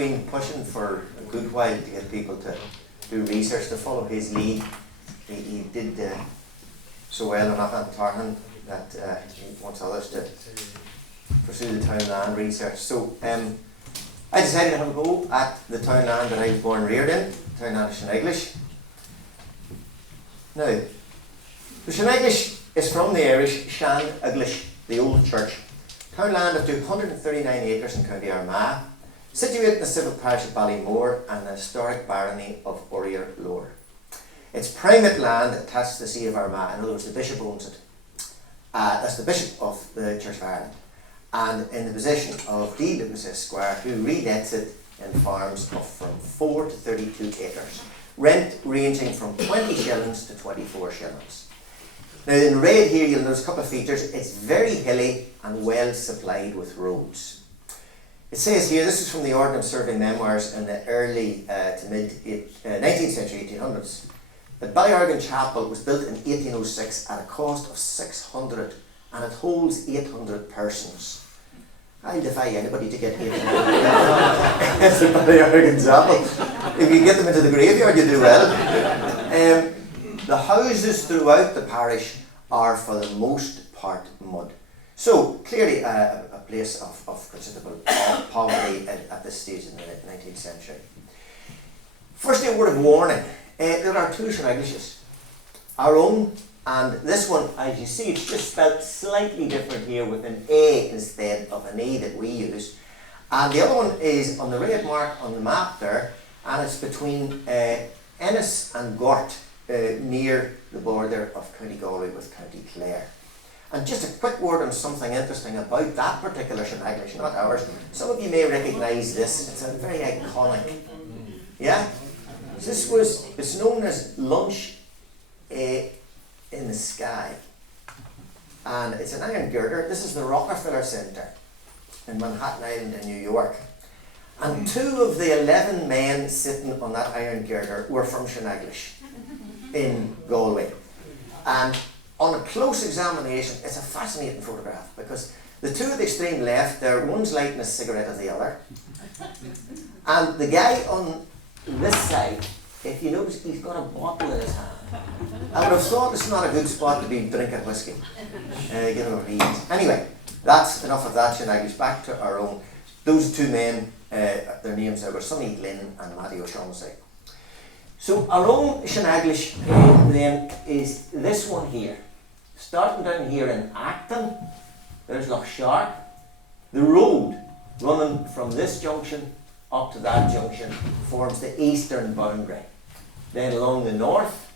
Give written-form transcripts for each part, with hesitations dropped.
been pushing for a good while to get people to do research, to follow his lead. He did so well in Townland that he wants others to pursue the Townland research. So I decided to have a go at the Townland that I was born and reared in, Townland of Shaneglish. Now, the Shaneglish is from the Irish Shaneglish, the old church. Townland of 239 acres in County Armagh, situated in the civil parish of Ballymore and the historic barony of Orier-Lower. It's primate land attached to the See of Armagh. In other words, the bishop owns it. That's the bishop of the Church of Ireland, and in the possession of D. Lewis Esquire, who relets it in farms of from 4 to 32 acres. Rent ranging from 20 shillings to 24 shillings. Now in red here you'll notice a couple of features. It's very hilly and well supplied with roads. It says here, this is from the Ordnance Survey Memoirs in the early to mid 19th century, 1800s, that Ballyorgan Chapel was built in 1806 at a cost of 600 and it holds 800 persons. I defy anybody to get 800 into Ballyorgan Chapel. If you get them into the graveyard you do well. The houses throughout the parish are for the most part mud. So clearly a place of considerable poverty at this stage in the 19th century. Firstly, a word of warning. There are two Shaneglishes. Our own, and this one, as you see, it's just spelled slightly different here with an A instead of an E that we use. And the other one is on the red mark on the map there, and it's between Ennis and Gort, near the border of County Galway with County Clare. And just a quick word on something interesting about that particular Shaneglish, not ours. Some of you may recognise this. It's a very iconic. Yeah? It's known as Lunch in the Sky. And it's an iron girder. This is the Rockefeller Centre in Manhattan Island in New York. And 2 of the 11 men sitting on that iron girder were from Shaneglish in Galway. And on a close examination, it's a fascinating photograph because the 2 at the extreme left there, one's lighting a cigarette of the other. And the guy on this side, if you notice, he's got a bottle in his hand. I would have thought it's not a good spot to be drinking whiskey. Give him a read. Anyway, that's enough of that Shaneglish. Back to our own. Those 2 men, their names were Sonny Glynn and Matty O'Shaughnessy. So our own Shaneglish then is this one here. Starting down here in Acton, there's Loch Shark. The road running from this junction up to that junction forms the eastern boundary. Then along the north,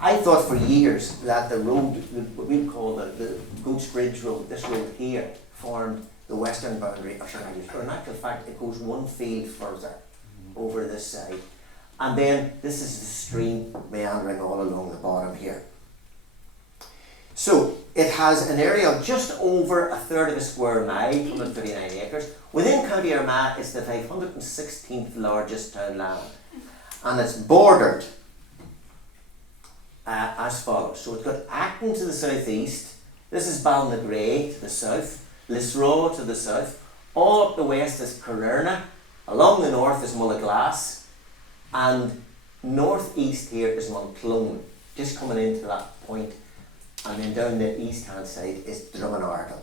I thought for years that the road, what we call the Goats Bridge Road, this road here, formed the western boundary of Shaneglish. But in actual fact, it goes one field further over this side. And then this is the stream meandering all along the bottom here. So it has an area of just over 1/3 of a square mile, 139 acres. Within County Armagh, it's the 516th largest townland. And it's bordered as follows. So it's got Acton to the southeast. This is Balnagray to the south. Lisraw to the south. All up the west is Calerna. Along the north is Mullaglass. And northeast here is Monclone, just coming into that point. And then down the east hand side is Drummondardle.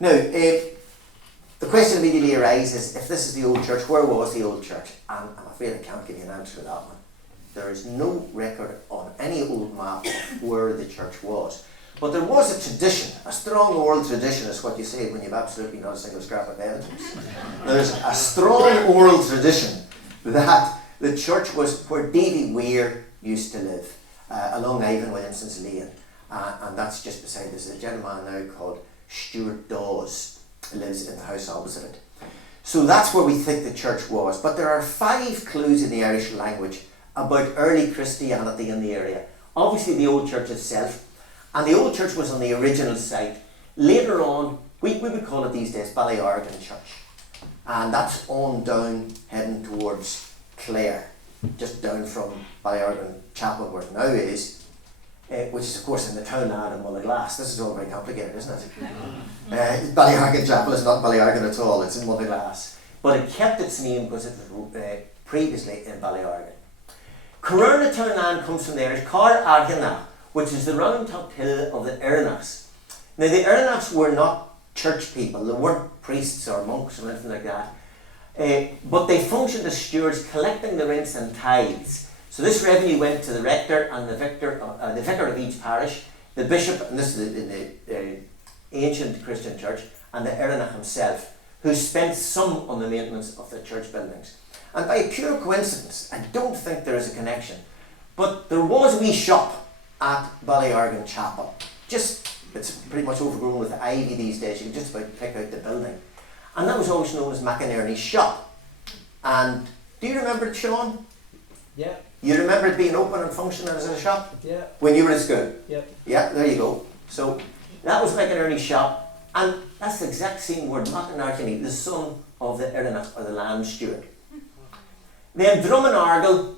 Now, the question immediately arises, if this is the old church, where was the old church? And I'm afraid I can't give you an answer to that one. There is no record on any old map of where the church was. But there was a tradition, a strong oral tradition is what you say when you've absolutely not a single scrap of evidence. There's a strong oral tradition that the church was where Davy Weir used to live, along Ivan Williamson's Lane. And that's just beside, there's a gentleman now called Stuart Dawes, who lives in the house opposite it. So that's where we think the church was. But there are 5 clues in the Irish language about early Christianity in the area. Obviously the old church itself. And the old church was on the original site. Later on, we would call it these days Ballyorgan Church. And that's on down, heading towards Clare, just down from Ballyorgan Chapel where it now is. which is of course in the Townland in Mulliglass. This is all very complicated, isn't it? Ballyargan Chapel is not Ballyargan at all, it's in Mulliglass. But it kept its name because it was previously in Ballyargan. Corona Townland comes from the Irish Car Argana, which is the round top hill of the Irenachs. Now the Irenachs were not church people, they weren't priests or monks or anything like that. But they functioned as stewards, collecting the rents and tithes. So this revenue went to the rector and the vicar of each parish, the bishop, and this is the ancient Christian church, and the Irenach himself, who spent some on the maintenance of the church buildings. And by pure coincidence, I don't think there is a connection, but there was a wee shop at Ballyargan Chapel. It's pretty much overgrown with ivy these days, you can just about pick out the building. And that was always known as McInerney's shop. And do you remember it, Sean? Yeah. You remember it being open and functioning as a shop? Yeah. When you were in school? Yep. Yeah, there you go. So that was McInerney's shop, and that's the exact same word, McInerney, the son of the Irenach, or the land steward. Then Drum and Argyll,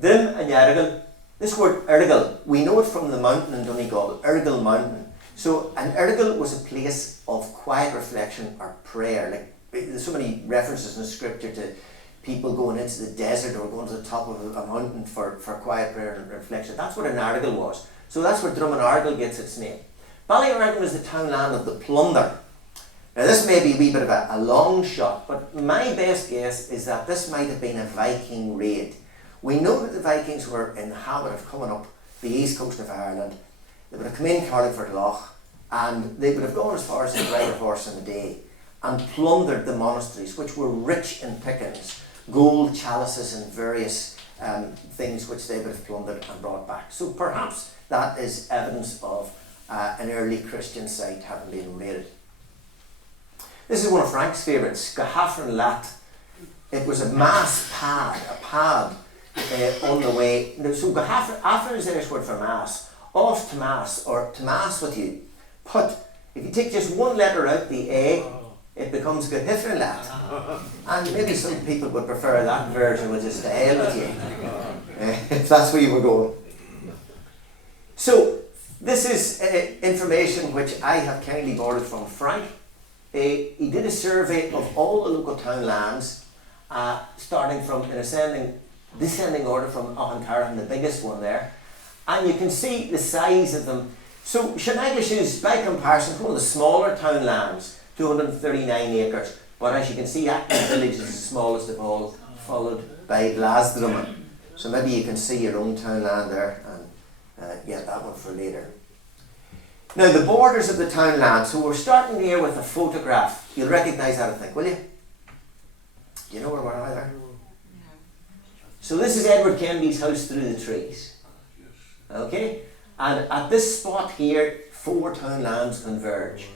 Drim and Yarrigal. This word Ergal, we know it from the mountain in Donegal, Ergal Mountain. So an Ergal was a place of quiet reflection or prayer. Like there's so many references in the scripture to people going into the desert or going to the top of a mountain for quiet prayer and reflection. That's what an Argyll was. So that's where Drum and Argyll gets its name. Ballyargan was the townland of the plunder. Now this may be a wee bit of a long shot, but my best guess is that this might have been a Viking raid. We know that the Vikings were in the habit of coming up the east coast of Ireland. They would have come in Carlingford Lough, and they would have gone as far as the ride a horse in a day and plundered the monasteries, which were rich in pickings, gold chalices and various things which they would have plundered and brought back. So perhaps that is evidence of an early Christian site having been raided. This is one of Frank's favourites, Gahafran Lat. It was a mass pad, on the way. So Gahafran is the Irish word for mass, off to mass, or to mass with you. But if you take just one letter out, the A, it becomes Gahafran Lat. And maybe some people would prefer that version, which is to hell with you, if that's where you were going. So this is information which I have kindly borrowed from Frank. He did a survey of all the local townlands, starting from an descending order from Auchincarran, the biggest one there, and you can see the size of them. So Shaneglish is, by comparison, one of the smaller townlands, 239 acres, but as you can see, Acton village is the smallest of all, followed by Glasdrumman. So maybe you can see your own townland there and get that one for later. Now the borders of the townland, so we're starting here with a photograph. You'll recognise that, I think, will you? Do you know where we're at there? So this is Edward Kennedy's house through the trees. Okay? And at this spot here, 4 townlands converge.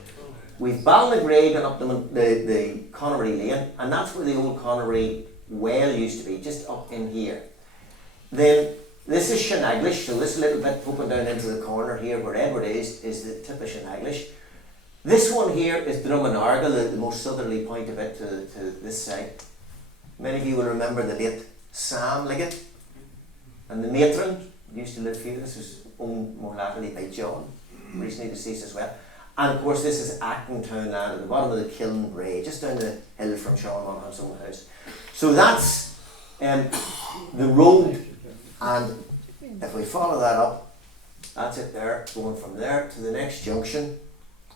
We've Balnagrey going up the Connery Lane, and that's where the old Connery well used to be, just up in here. Then this is Shaneglish, so this little bit poking down into the corner here where Edward is the tip of Shaneglish. This one here is Drum and Argyll, the most southerly point of it to this side. Many of you will remember the late Sam Liggett and the matron used to live here. This was owned more latterly by John, recently deceased as well. And of course this is Acton Townland at the bottom of the Kiln Bray, just down the hill from Sean Monaghan's own house. So that's the road, and if we follow that up, that's it there, going from there to the next junction,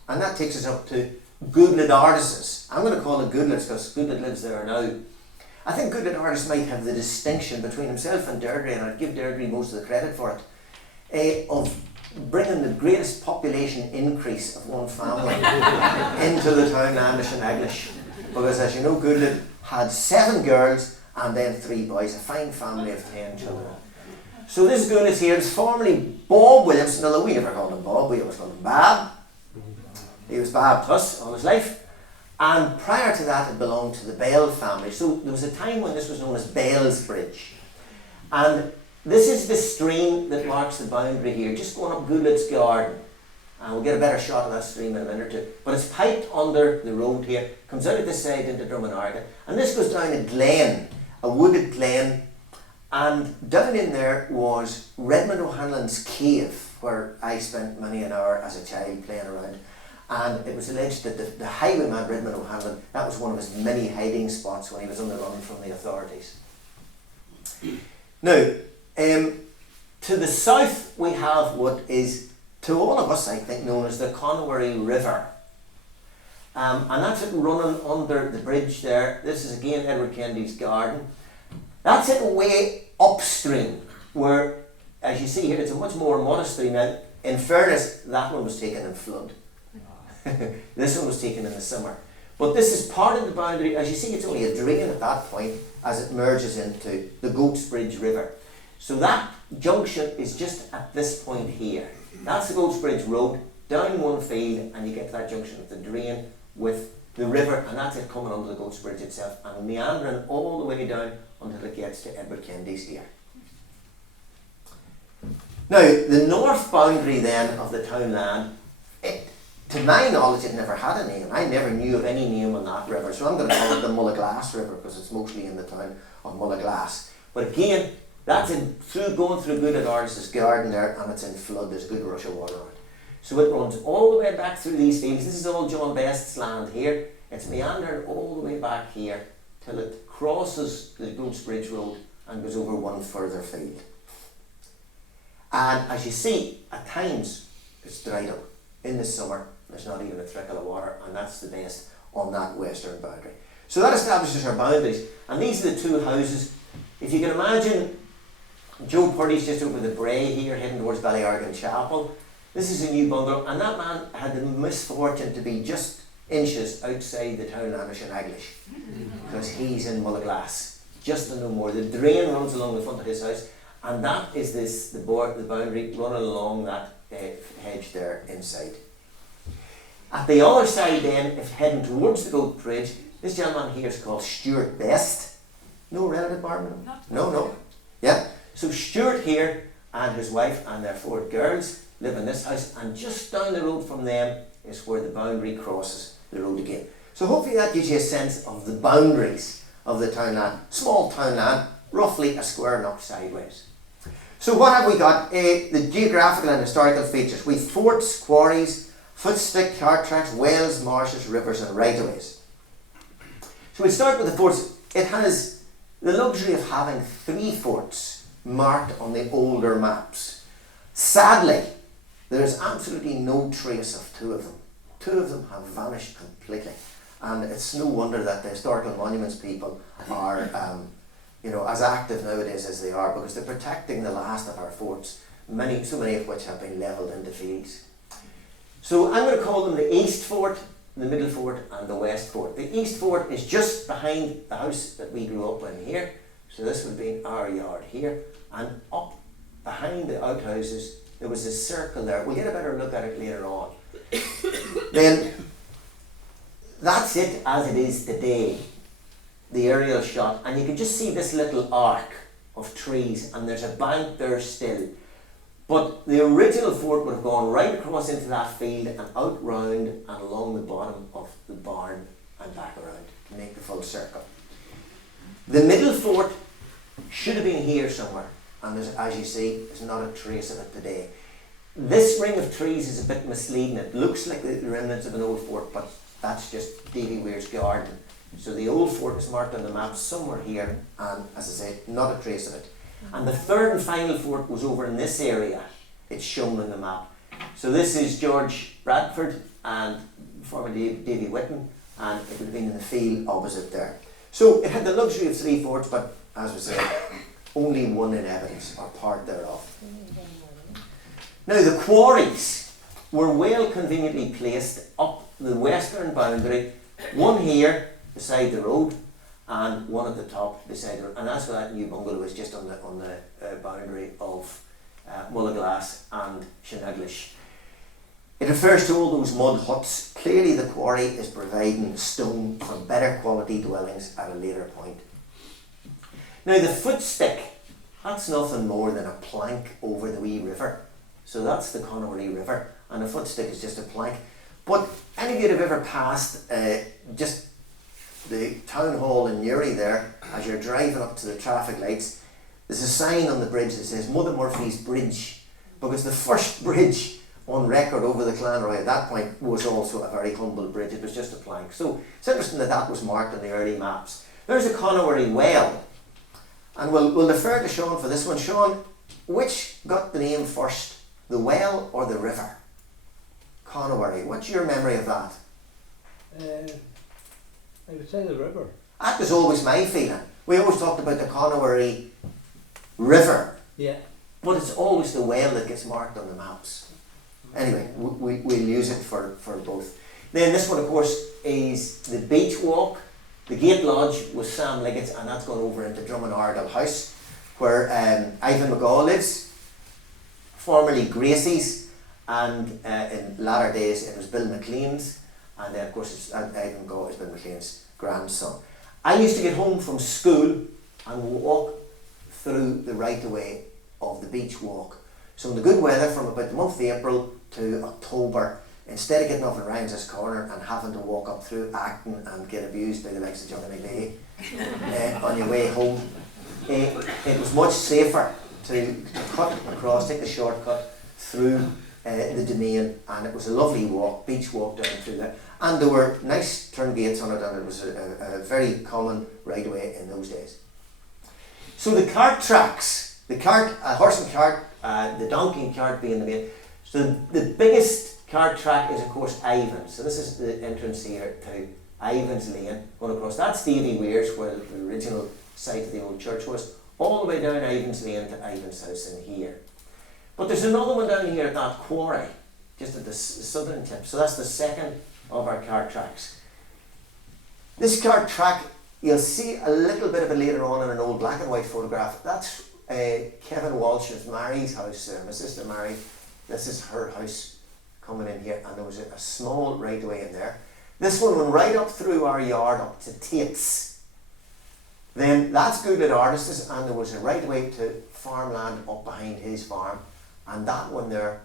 and that takes us up to Goodlet Artists. I'm going to call it Goodlet's because Goodlet lives there now. I think Goodlet Artists might have the distinction between himself and Deirdre, and I'd give Deirdre most of the credit for it, of bringing the greatest population increase of one family into the townland of Shaneglish. Because as you know, Goodlet had 7 girls and then 3 boys, a fine family of 10 children. So this Goodlet here is formerly Bob Williamson, although we never called him Bob, we always called him Bab. He was Bab to us all his life. And prior to that, it belonged to the Bell family. So there was a time when this was known as Bell's Bridge. And this is the stream that marks the boundary here, just going up Goodlet's garden. And we'll get a better shot of that stream in a minute or two. But it's piped under the road here, comes out of this side into Drum and Argyll. And this goes down a glen, a wooded glen. And down in there was Redmond O'Hanlon's cave. where I spent many an hour as a child playing around. And it was alleged that the highwayman Redmond O'Hanlon, that was one of his many hiding spots when he was on the run from the authorities. Now, to the south we have what is, to all of us I think, known as the Conway River. And that's it running under the bridge there. This is again Edward Kennedy's garden. That's it way upstream, where, as you see here, it's a much more modest stream. Now, in fairness, that one was taken in flood. This one was taken in the summer. But this is part of the boundary. As you see, it's only a drain at that point as it merges into the Goats Bridge River. So that junction is just at this point here. That's the Goats Bridge Road, down one field, and you get to that junction at the drain with the river, and that's it coming under the Goats Bridge itself and meandering all the way down until it gets to Edward Kennedy's ear. Now, the north boundary then of the townland, to my knowledge, it never had a name. I never knew of any name on that river, so I'm going to call it the Mullaglass River because it's mostly in the town of Mullaglass. But again, that's going through good Artis's garden there, and it's in flood. There's good rush of water on it. So it runs all the way back through these fields. This is all John Best's land here. It's meandering all the way back here till it crosses the Goats Bridge Road and goes over one further field. And as you see, at times it's dried up. In the summer, there's not even a trickle of water, and that's the best on that western boundary. So that establishes our boundaries. And these are the two houses. If you can imagine, Joe Purdy's just over the brae here, heading towards Ballyargan Chapel. This is a new bungalow, and that man had the misfortune to be just inches outside the townland of Shaneglish, because he's in Mullaglass, just no more. The drain runs along the front of his house, and that is the boundary running along that hedge there inside. At the other side then, if heading towards the Goat Bridge, this gentleman here is called Stuart Best. No relative, Barbara? No. Yeah. So Stuart here and his wife and their 4 girls live in this house, and just down the road from them is where the boundary crosses the road again. So hopefully that gives you a sense of the boundaries of the townland. Small townland, roughly a square knock sideways. So what have we got? The geographical and historical features. We've forts, quarries, footstick, cart tracks, wells, marshes, rivers and right-of-ways. So we'll start with the forts. It has the luxury of having 3 forts marked on the older maps. Sadly, there's absolutely no trace of 2 of them. 2 of them have vanished completely. And it's no wonder that the historical monuments people are as active nowadays as they are, because they're protecting the last of our forts, so many of which have been levelled into fields. So I'm going to call them the East Fort, the Middle Fort and the West Fort. The East Fort is just behind the house that we grew up in here, so this would be our yard here, and up behind the outhouses there was a circle there. We'll get a better look at it later on. Then that's it as it is today, the aerial shot, and you can just see this little arc of trees, and there's a bank there still. But the original fort would have gone right across into that field and out round and along the bottom of the barn and back around to make the full circle. The middle fort should have been here somewhere, and there's, as you see, there's not a trace of it today. This ring of trees is a bit misleading. It looks like the remnants of an old fort, but that's just Davy Weir's garden. So the old fort is marked on the map somewhere here, and as I say, not a trace of it. And the third and final fort was over in this area. It's shown on the map. So this is George Bradford and former Davy Whitten, and it would have been in the field opposite there. So it had the luxury of 3 forts, but as we said, only 1 inhabitants, or part thereof. Now the quarries were well conveniently placed up the western boundary, one here beside the road and one at the top beside the road, and that's where that new bungalow is, just on the boundary of Mullaglass and Shaneglish. It refers to all those mud huts. Clearly the quarry is providing stone for better quality dwellings at a later point. Now the footstick, that's nothing more than a plank over the wee river. So that's the Conway River, and a footstick is just a plank. But any of you that have ever passed just the town hall in Newry there, as you're driving up to the traffic lights, there's a sign on the bridge that says Mother Murphy's Bridge. because the first bridge on record over the Clanroy at that point was also a very humble bridge. It was just a plank. So it's interesting that that was marked in the early maps. There's a Conowary well, and we'll defer to Sean for this one. Sean, which got the name first, the well or the river? Conowary. What's your memory of that? I would say the river. That was always my feeling. We always talked about the Conowary River, Yeah. but it's always the well that gets marked on the maps. Anyway, we'll use it for both. Then this one, of course, is the beach walk. The gate lodge was Sam Liggett's, and that's gone over into Drummond Ardell House, where Ivan McGaw lives, formerly Gracie's, and in latter days it was Bill McLean's, and then of course Ivan McGaw is Bill McLean's grandson. I used to get home from school and walk through the right of way of the beach walk. So in the good weather, from about the month of April to October, instead of getting off in Ryan's Corner and having to walk up through Acton and get abused by the likes of John McVeigh on your way home, it was much safer to cut across, take the shortcut through the domain, and it was a lovely walk, beach walk down through there. And there were nice turn gates on it, and it was a very common right of way in those days. So the cart tracks, the cart, horse and cart, the donkey and cart being the main. So the biggest cart track is of course Ivan's. So this is the entrance here to Ivan's Lane, going across. That's Stevie Weir's, where the original site of the old church was, all the way down Ivan's Lane to Ivan's house in here. But there's another one down here at that quarry, just at the southern tip. So that's the second of our cart tracks. This cart track, you'll see a little bit of it later on in an old black and white photograph. That's Kevin Walsh's Mary's house there, my sister Mary. This is her house coming in here, and there was a small right away in there. This one went right up through our yard up to Tate's. Then that's Goodlet Artists, and there was a right way to farmland up behind his farm, and that one there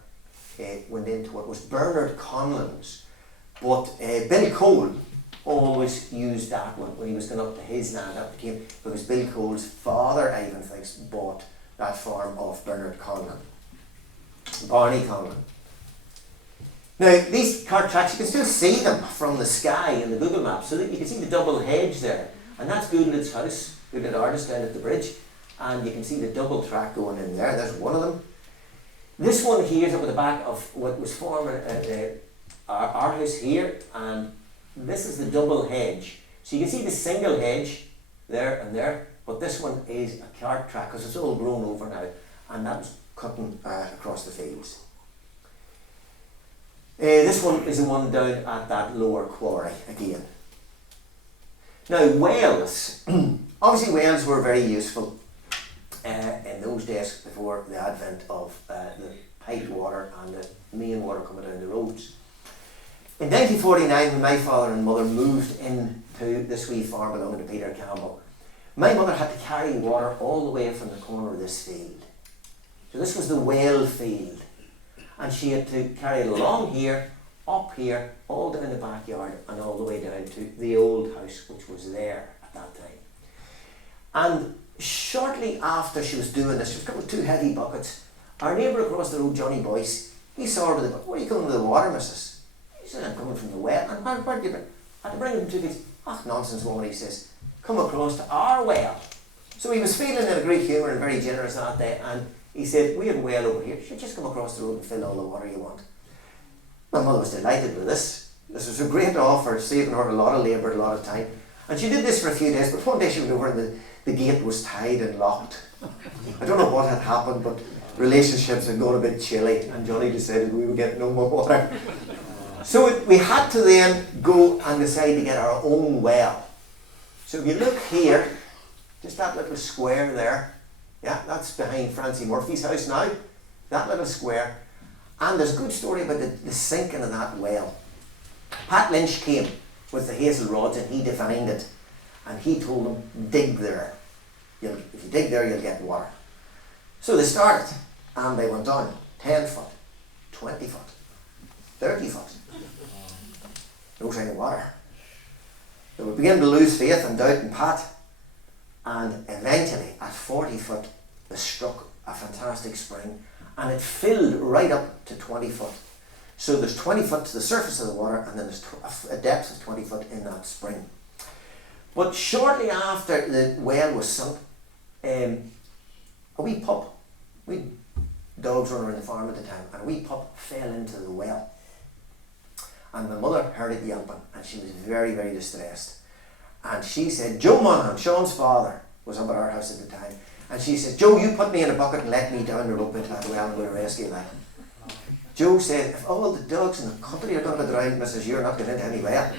went into what was Bernard Conlon's. But Bill Cole always used that one when he was going up to his land. That became, because Bill Cole's father, Ivan thinks, bought that farm of Bernard Conlon, Barney Conlon. Now these cart tracks, you can still see them from the sky in the Google Maps, so that you can see the double hedge there, and that's Goodlet's house, Goodlet Artist down at the bridge, and you can see the double track going in there. There's one of them. This one here is up at the back of what was former our house here, and this is the double hedge. So you can see the single hedge there and there, but this one is a cart track because it's all grown over now, and that was cutting across the fields. This one is the one down at that lower quarry again. Now Wales, obviously Wales were very useful in those days before the advent of the piped water and the main water coming down the roads. In 1949, when my father and mother moved into this wee farm belonging to Peter Campbell, my mother had to carry water all the way from the corner of this field. So this was the well field, and she had to carry it along here, up here, all down the backyard, and all the way down to the old house which was there at that time. And shortly after she was doing this, she was coming with 2 heavy buckets. Our neighbour across the road, Johnny Boyce, he saw her with the bucket. "Where are you coming with the water, missus?" He said, "I'm coming from the well." "And where did you bring?" "I had to bring them to these." "Ah, nonsense, woman," he says. "Come across to our well." So he was feeling in a great humour and very generous that day, and he said, "We have a well over here. You should just come across the road and fill all the water you want." My mother was delighted with this. This was a great offer, saving her a lot of labour, a lot of time. And she did this for a few days, but one day she went over and the gate was tied and locked. I don't know what had happened, but relationships had gone a bit chilly, and Johnny decided we would get no more water. So we had to then go and decide to get our own well. So if you look here, just that little square there, yeah, that's behind Francie Murphy's house now, that little square. And there's a good story about the sinking of that well. Pat Lynch came with the hazel rods and he divined it, and he told them, dig there. If you dig there, you'll get water. So they started, and they went down 10 foot, 20 foot, 30 foot. No sign of water. They would begin to lose faith and doubt in Pat, and eventually at 40 foot they struck a fantastic spring, and it filled right up to 20 foot. So there's 20 foot to the surface of the water, and then there's a depth of 20 foot in that spring. But shortly after the well was sunk, a wee pup, we had dogs running around the farm at the time, and a wee pup fell into the well. And my mother heard it yelping, and she was very, very distressed. And she said, Joe Monaghan, Sean's father, was up at our house at the time, and she said, Joe, you put me in a bucket and let me down the rope into that well and we'll rescue that. Joe said, if all the dogs in the country are going to drown, Mrs. You're not going into any well.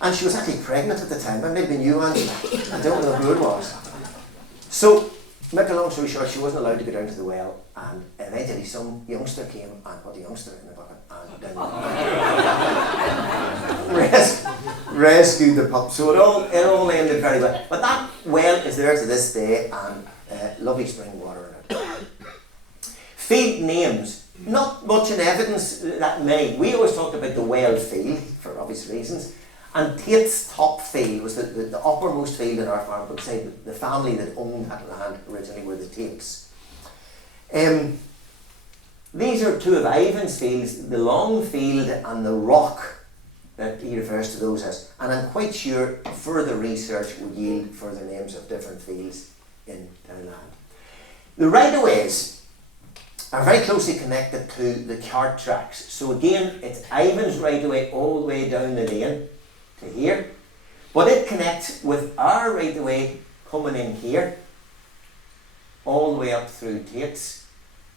And she was actually pregnant at the time. That may have been you, Angela. I don't know who it was. So, make a long story short, she wasn't allowed to go down to the well, and eventually some youngster came and put the youngster in the bucket and rescued the pup. So it all ended very well. But that well is there to this day, and lovely spring water in it. Field names. Not much in evidence that many. We always talked about the well field for obvious reasons, and Tate's top field was the uppermost field in our farm, but say the family that owned that land originally were the Tates. These are two of Ivan's fields, the long field and the rock that he refers to those as, and I'm quite sure further research would yield further names of different fields in Townland. The right-of-ways are very closely connected to the cart tracks. So again, it's Ivan's right-of-way all the way down the lane to here, but it connects with our right-of-way coming in here, all the way up through Tate's,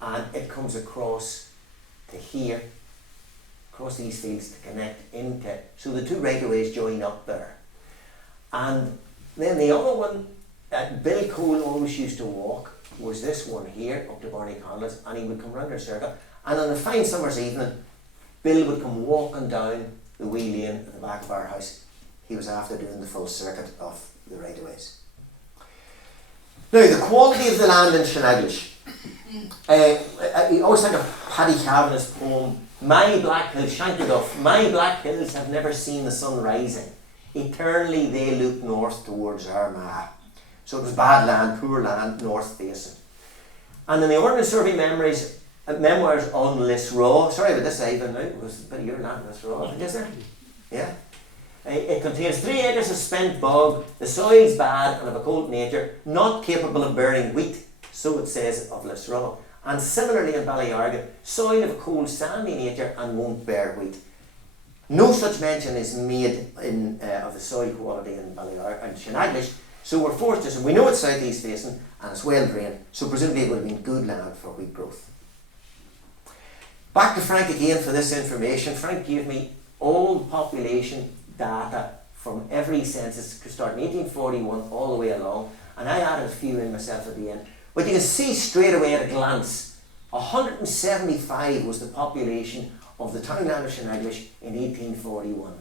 and it comes across to here, across these fields to connect into. So the two right-of-ways join up there. And then the other one that Bill Cole always used to walk was this one here up to Barney Conless, and he would come round a circle, and on a fine summer's evening Bill would come walking down the wee lane at the back of our house. He was after doing the full circuit of the right-of-ways. Now, the quality of the land in Shaneglish. You always think of Paddy Kavanagh's poem, My Black Hills, Shankiduff, my black hills have never seen the sun rising. Eternally they look north towards Armagh. So it was bad land, poor land, north facing. And in the Ordnance Survey memoirs on Lisraw, sorry about this, Ivan, now, it was a bit of your land, Lisraw, is there? Yeah. It contains 3 acres of spent bog, the soil's bad and of a cold nature, not capable of bearing wheat, so it says of Lisraw. And similarly in Ballyargan, soil of a cold sandy nature and won't bear wheat. No such mention is made of the soil quality in Ballyargan and Shaneglish. So we're forced to, we know it's southeast facing and it's well drained, so presumably it would have been good land for wheat growth. Back to Frank again for this information. Frank gave me all population data from every census, starting 1841 all the way along, and I added a few in myself at the end. But you can see straight away at a glance, 175 was the population of the Townland of Shaneglish in 1841,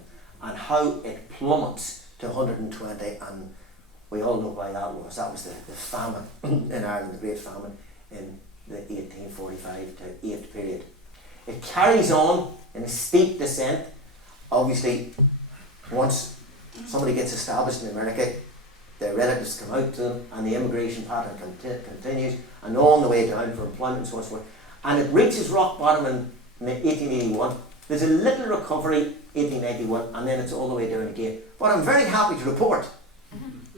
and how it plummets to 120, and we all know why that was. That was the famine in Ireland, the Great Famine in the 1845 to 8 period. It carries on in a steep descent. Obviously, once somebody gets established in America, their relatives come out to them, and the immigration pattern continues, and on the way down for employment and so on and so forth. And it reaches rock bottom in 1881. There's a little recovery, 1891, and then it's all the way down again. But I'm very happy to report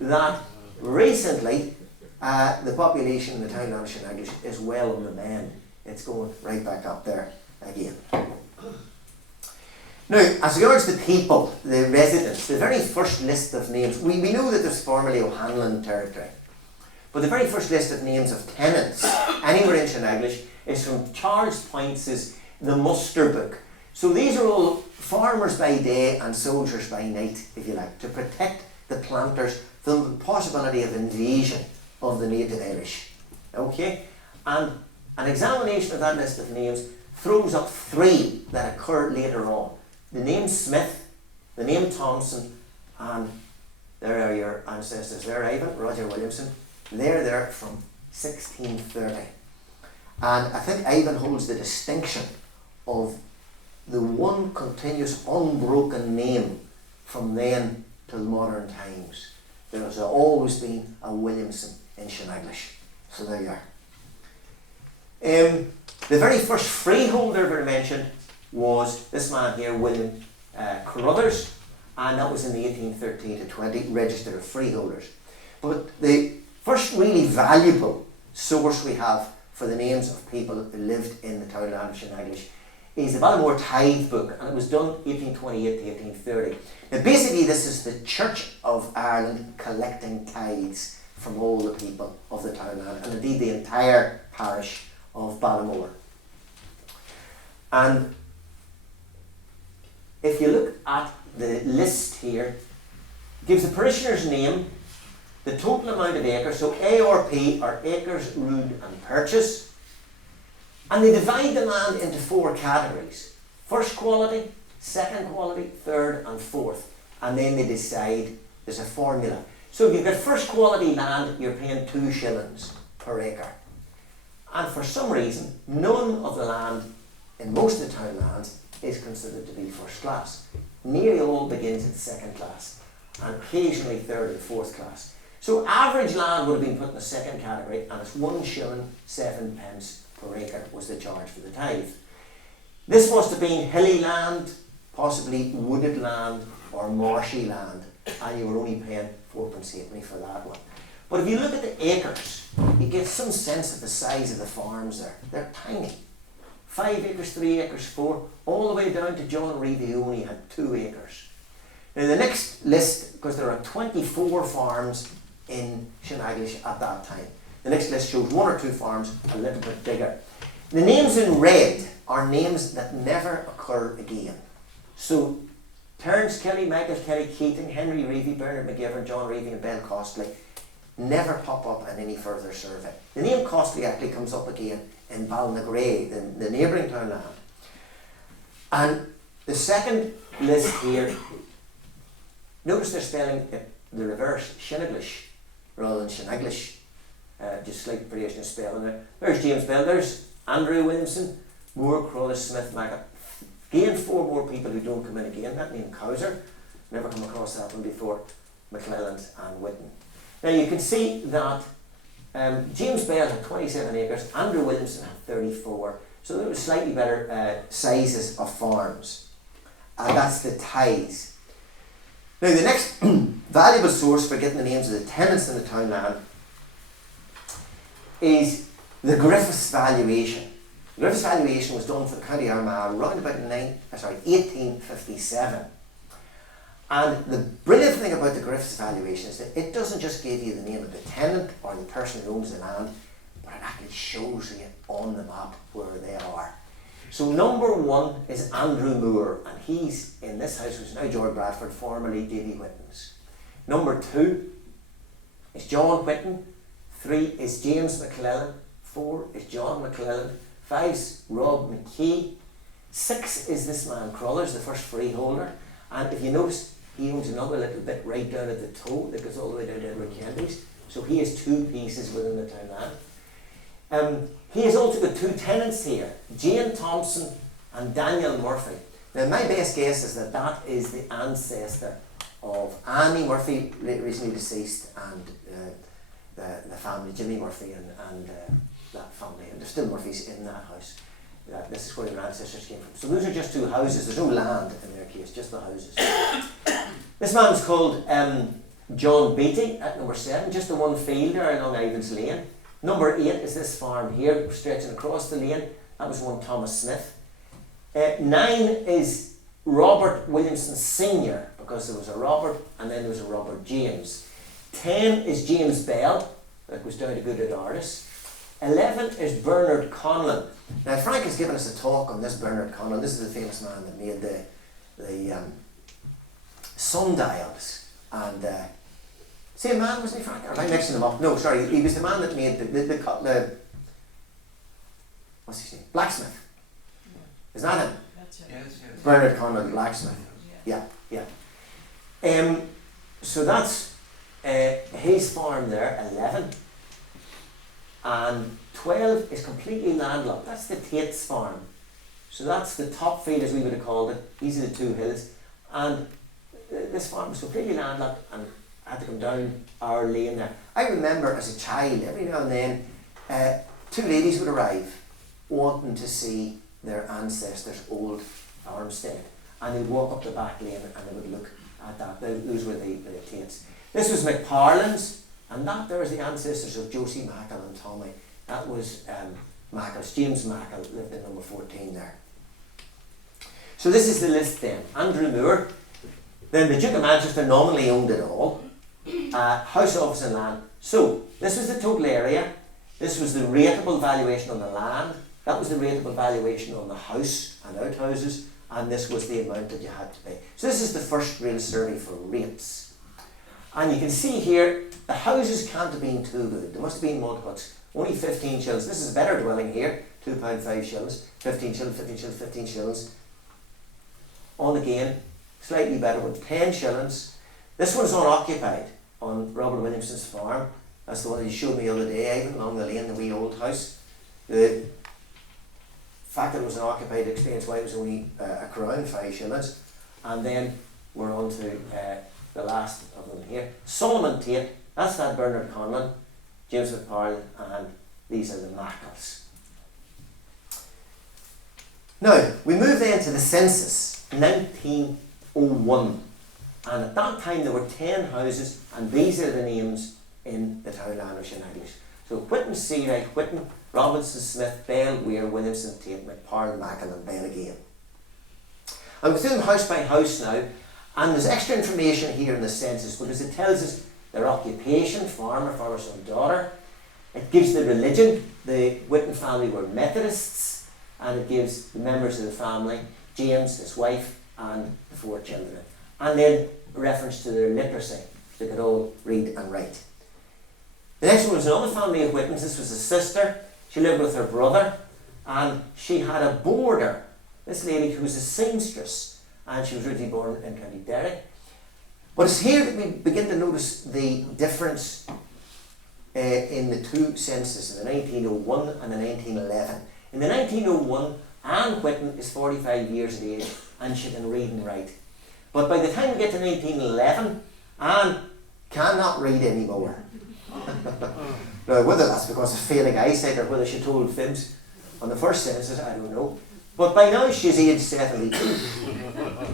that recently the population in the Townland of Shaneglish is well on the mend. It's going right back up there again. Now, as regards the people, the residents, the very first list of names, we know that there's formerly O'Hanlon territory, but the very first list of names of tenants anywhere in Shaneglish is from Charles Points's The Muster Book. So these are all farmers by day and soldiers by night, if you like, to protect the planters from the possibility of invasion of the native Irish. Okay? And an examination of that list of names throws up 3 that occur later on. The name Smith, the name Thompson, and there are your ancestors there, Ivan, Roger Williamson. They're there from 1630. And I think Ivan holds the distinction of the one continuous unbroken name from then till modern times. There has always been a Williamson in Shaneglish. So there you are. The very first freeholder we mentioned was this man here, William Carruthers, and that was in the 1813 to 20 Register of Freeholders. But the first really valuable source we have for the names of people who lived in the townland of Shaneglish is the Ballimore Tithe Book, and it was done 1828 to 1830. Now basically this is the Church of Ireland collecting tithes from all the people of the townland, and indeed the entire parish of Ballimore. And if you look at the list here, it gives the parishioner's name, the total amount of acres, so ARP are acres, rood and purchase, and they divide the land into 4 categories: first quality, second quality, third and fourth, and then they decide, there's a formula. So if you've got first quality land, you're paying 2 shillings per acre, and for some reason none of the land in most of the townlands is considered to be first class. Nearly all begins at second class, and occasionally third and fourth class. So average land would have been put in the second category, and it's 1 shilling 7 pence per acre was the charge for the tithe. This must have been hilly land, possibly wooded land or marshy land, and you were only paying 4.8 halfpenny for that one. But if you look at the acres, you get some sense of the size of the farms there. They're tiny. 5 acres, 3 acres, 4, all the way down to John Reevy, who only had 2 acres. Now the next list, because there are 24 farms in Shaneglish at that time, the next list shows 1 or 2 farms a little bit bigger. The names in red are names that never occur again. So Terence Kelly, Michael Kelly, Keating, Henry Reevy, Bernard McGivern, John Reevy and Ben Costley never pop up in any further survey. The name Costley actually comes up again in Ballinagray, the neighbouring townland. And the second list here, notice they're spelling it the reverse, Shaneglish, rather than Shaneglish. Just slight variation of spelling there. There's James Bell, there's Andrew Williamson, Moore, Crawley, Smith, Maca. Again, 4 more people who don't come in again. That name Cowser, never come across that one before, McClelland and Whitten. Now you can see that James Bell had 27 acres, Andrew Williamson had 34, so there was slightly better sizes of farms. And that's the tithes. Now the next valuable source for getting the names of the tenants in the townland is the Griffiths valuation. The Griffiths valuation was done for the County Armagh around about 1857. And the brilliant thing about the Griffiths valuation is that it doesn't just give you the name of the tenant or the person who owns the land, but it actually shows you on the map where they are. So number 1 is Andrew Moore, and he's in this house, which is now George Bradford, formerly Davy Whitten's. Number 2 is John Whitten. 3 is James McClellan. 4 is John McClellan. 5 is Rob McKee. 6 is this man Crullers, the first freeholder. And if you notice, he owns another little bit right down at the toe that goes all the way down to Edward Kennedy's. So he has 2 pieces within the townland. He has also got 2 tenants here, Jane Thompson and Daniel Murphy. Now my best guess is that that is the ancestor of Annie Murphy, recently deceased, and the family, Jimmy Murphy and that family. And there's still Murphys in that house. This is where their ancestors came from. So those are just 2 houses. There's no land in their case, just the houses. This man's called John Beatty at number 7, just the one field there along Ivans Lane. Number 8 is this farm here, stretching across the lane. That was one Thomas Smith. 9 is Robert Williamson Sr., because there was a Robert and then there was a Robert James. 10 is James Bell, that goes down to Goodwood Artis. 11 is Bernard Conlon. Now Frank has given us a talk on this Bernard Conlon. This is the famous man that made the sundials. And same man, wasn't he, Frank? Or am I mixing them up? No, sorry, he was the man that made the what's his name? Blacksmith. Is that him? That's it. Yes, yes. Bernard Conlon, the blacksmith. Yeah. So that's his farm there, 11. And 12 is completely landlocked. That's the Tate's farm. So that's the top field, as we would have called it. These are the 2 hills. And this farm was completely landlocked and had to come down our lane there. I remember as a child, every now and then, 2 ladies would arrive wanting to see their ancestors' old farmstead. And they'd walk up the back lane and they would look at that. Those were the Tates. This was McParland's, and that there was the ancestors of Josie Mackle and Tommy. That was Mackle's. James Mackle lived in number 14 there. So this is the list then. Andrew Moore. Then the Duke of Manchester nominally owned it all. House, office and land. So this was the total area. This was the rateable valuation on the land. That was the rateable valuation on the house and outhouses. And this was the amount that you had to pay. So this is the first real survey for rates. And you can see here, the houses can't have been too good. There must have been multiples. Only 15 shillings. This is a better dwelling here. £2.5 shillings. 15 shillings, 15 shillings, 15 shillings. On again, slightly better one, 10 shillings. This one's unoccupied on Robert Williamson's farm. That's the one that you showed me the other day, even along the lane, the wee old house. The fact that it was unoccupied explains why it was only a crown, 5 shillings. And then we're on to the last of them here. Solomon Tate, that's that Bernard Conlon, James McParland, and these are the Mackles. Now, we move then to the census, 1901. And at that time there were 10 houses, and these are the names in the Townland of Shaneglish. So Whitton, Seawright, Whitton, Robinson, Smith, Bell, Weir, Williamson, Tate, McParland, Mackle, and Bell again. I'm going through them house by house now, and there's extra information here in the census because it tells us their occupation, farmer, farmer's son, daughter. It gives the religion. The Whitton family were Methodists, and it gives the members of the family, James, his wife, and the 4 children. And then a reference to their literacy. They could all read and write. The next one was another family of Whittons. This was a sister. She lived with her brother, and she had a boarder. This lady who was a seamstress, and she was originally born in County Derry. But it's here that we begin to notice the difference in the two censuses, the 1901 and the 1911. In the 1901, Anne Whitton is 45 years of age, and she can read and write. But by the time we get to 1911, Anne cannot read anymore. Now, whether that's because of failing eyesight or whether she told fibs on the first census, I don't know. But by now she's aged 72.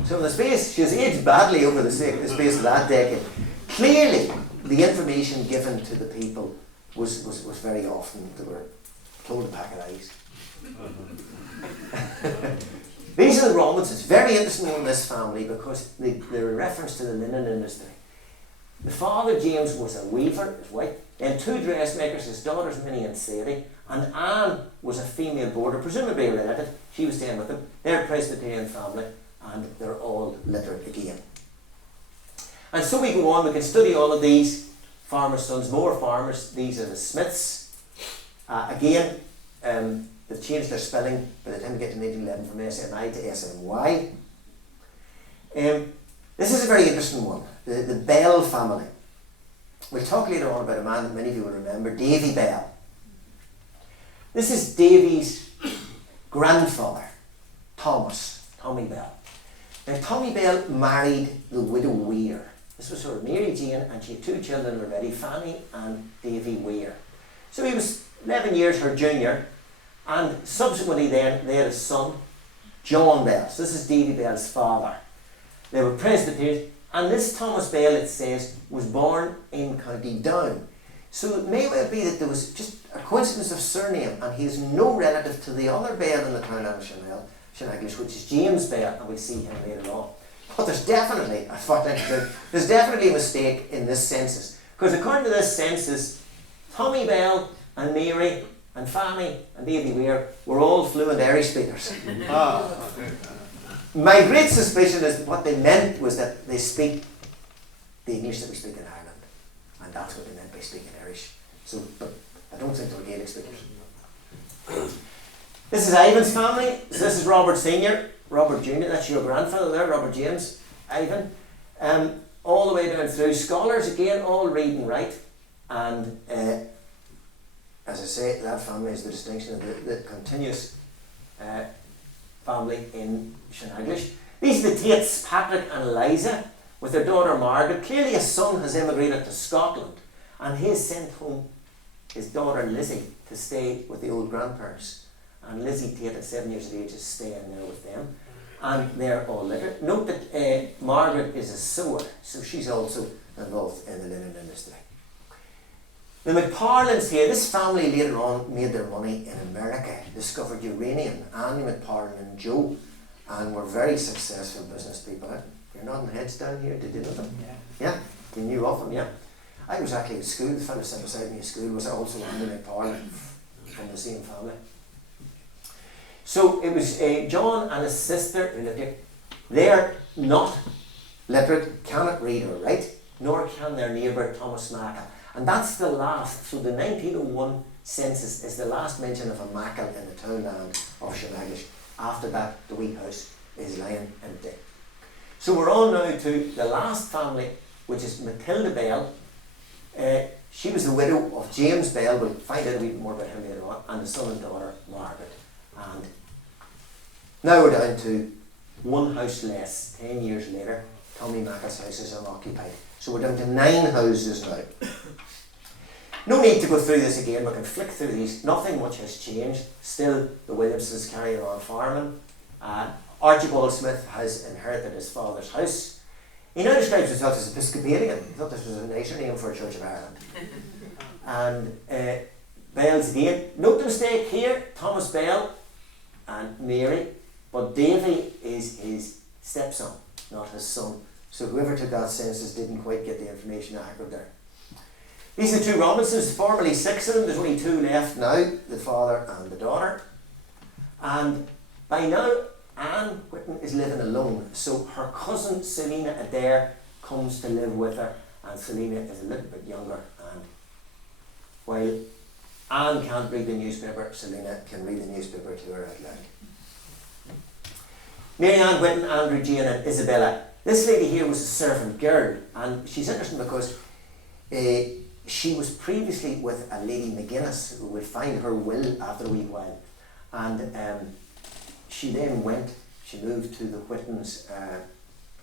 So in the space, she's aged badly over the space of that decade. Clearly, the information given to the people was very often, they were told a pack of lies. These are the Robinsons. Very interesting in this family because they're a reference to the linen industry. The father, James, was a weaver, his wife, then 2 dressmakers, his daughters Minnie and Sadie, and Anne was a female boarder, presumably a relative. She was staying with them. They're a Presbyterian family, and they're all literate again. And so we go on, we can study all of these farmers' sons, more farmers. These are the Smiths. Again, they've changed their spelling by the time we get to 1911 from SMI to SMY. This is a very interesting one, the Bell family. We'll talk later on about a man that many of you will remember, Davy Bell. This is Davy's grandfather, Tommy Bell. Now, Tommy Bell married the widow Weir. This was her Mary Jane, and she had 2 children already, Fanny and Davy Weir. So he was 11 years her junior, and subsequently then they had a son, John Bell. So this is Davy Bell's father. They were Presbyterians, and this Thomas Bell, it says, was born in County Down. So it may well be that there was just a coincidence of surname, and he is no relative to the other Bell in the Townland of Shaneglish, which is James Bell, and we'll see him later on. But there's definitely a mistake in this census, because according to this census, Tommy Bell and Mary and Fanny and Davy Weir were all fluent Irish speakers. My great suspicion is that what they meant was that they speak the English that we speak in Ireland, and that's what they meant by speaking Irish. So, but I don't think they were Gaelic speakers. This is Ivan's family. So this is Robert Senior, Robert Junior. That's your grandfather there, Robert James, Ivan. All the way down through. Scholars again, all read and write, and as I say, that family is the distinction of the continuous family in Shaneglish. These are the Tates, Patrick and Eliza, with their daughter Margaret. Clearly a son has emigrated to Scotland, and he has sent home his daughter Lizzie to stay with the old grandparents. and Lizzie Tate at 7 years of age is staying there with them. And they're all literate. Note that Margaret is a sewer, so she's also involved in the linen industry. The McParlins here, this family later on made their money in America, discovered uranium, Annie McParlin and Joe, and were very successful business people. You're nodding heads down here, did you know them? Yeah, you knew of them, yeah. I was actually at school, the fellow sitting beside me at school was also Annie McParlin from the same family. So it was John and his sister who lived here. They're not literate, cannot read or write, nor can their neighbour Thomas Mackle. And that's the last, so the 1901 census is the last mention of a Mackle in the townland of Shaneglish. After that, the wee house is lying empty. So we're on now to the last family, which is Matilda Bell. She was the widow of James Bell, we'll find out a wee bit more about him later on, and the son and daughter Margaret. And now we're down to one house less, 10 years later. Tommy Mackle's house is unoccupied. So we're down to 9 houses now. No need to go through this again, we can flick through these. Nothing much has changed. Still, the Williamsons carry on farming. Archibald Smith has inherited his father's house. He now describes himself as Episcopalian. He thought this was a nicer name for a Church of Ireland. And Bells again. Note the mistake here, Thomas Bell and Mary, but Davy is his stepson, not his son. So whoever took that census didn't quite get the information accurate there. These are the 2 Robinsons, formerly 6 of them. There's only 2 left now, the father and the daughter. And by now, Anne Whitten is living alone. So her cousin Selina Adair comes to live with her, and Selina is a little bit younger. And while Anne can't read the newspaper, Selina can read the newspaper to her out loud. Mary Ann Whitten, Andrew Jane and Isabella. This lady here was a servant girl, and she's interesting because she was previously with a lady McGuinness, who would find her will after a wee while. And she then she moved to the Whittens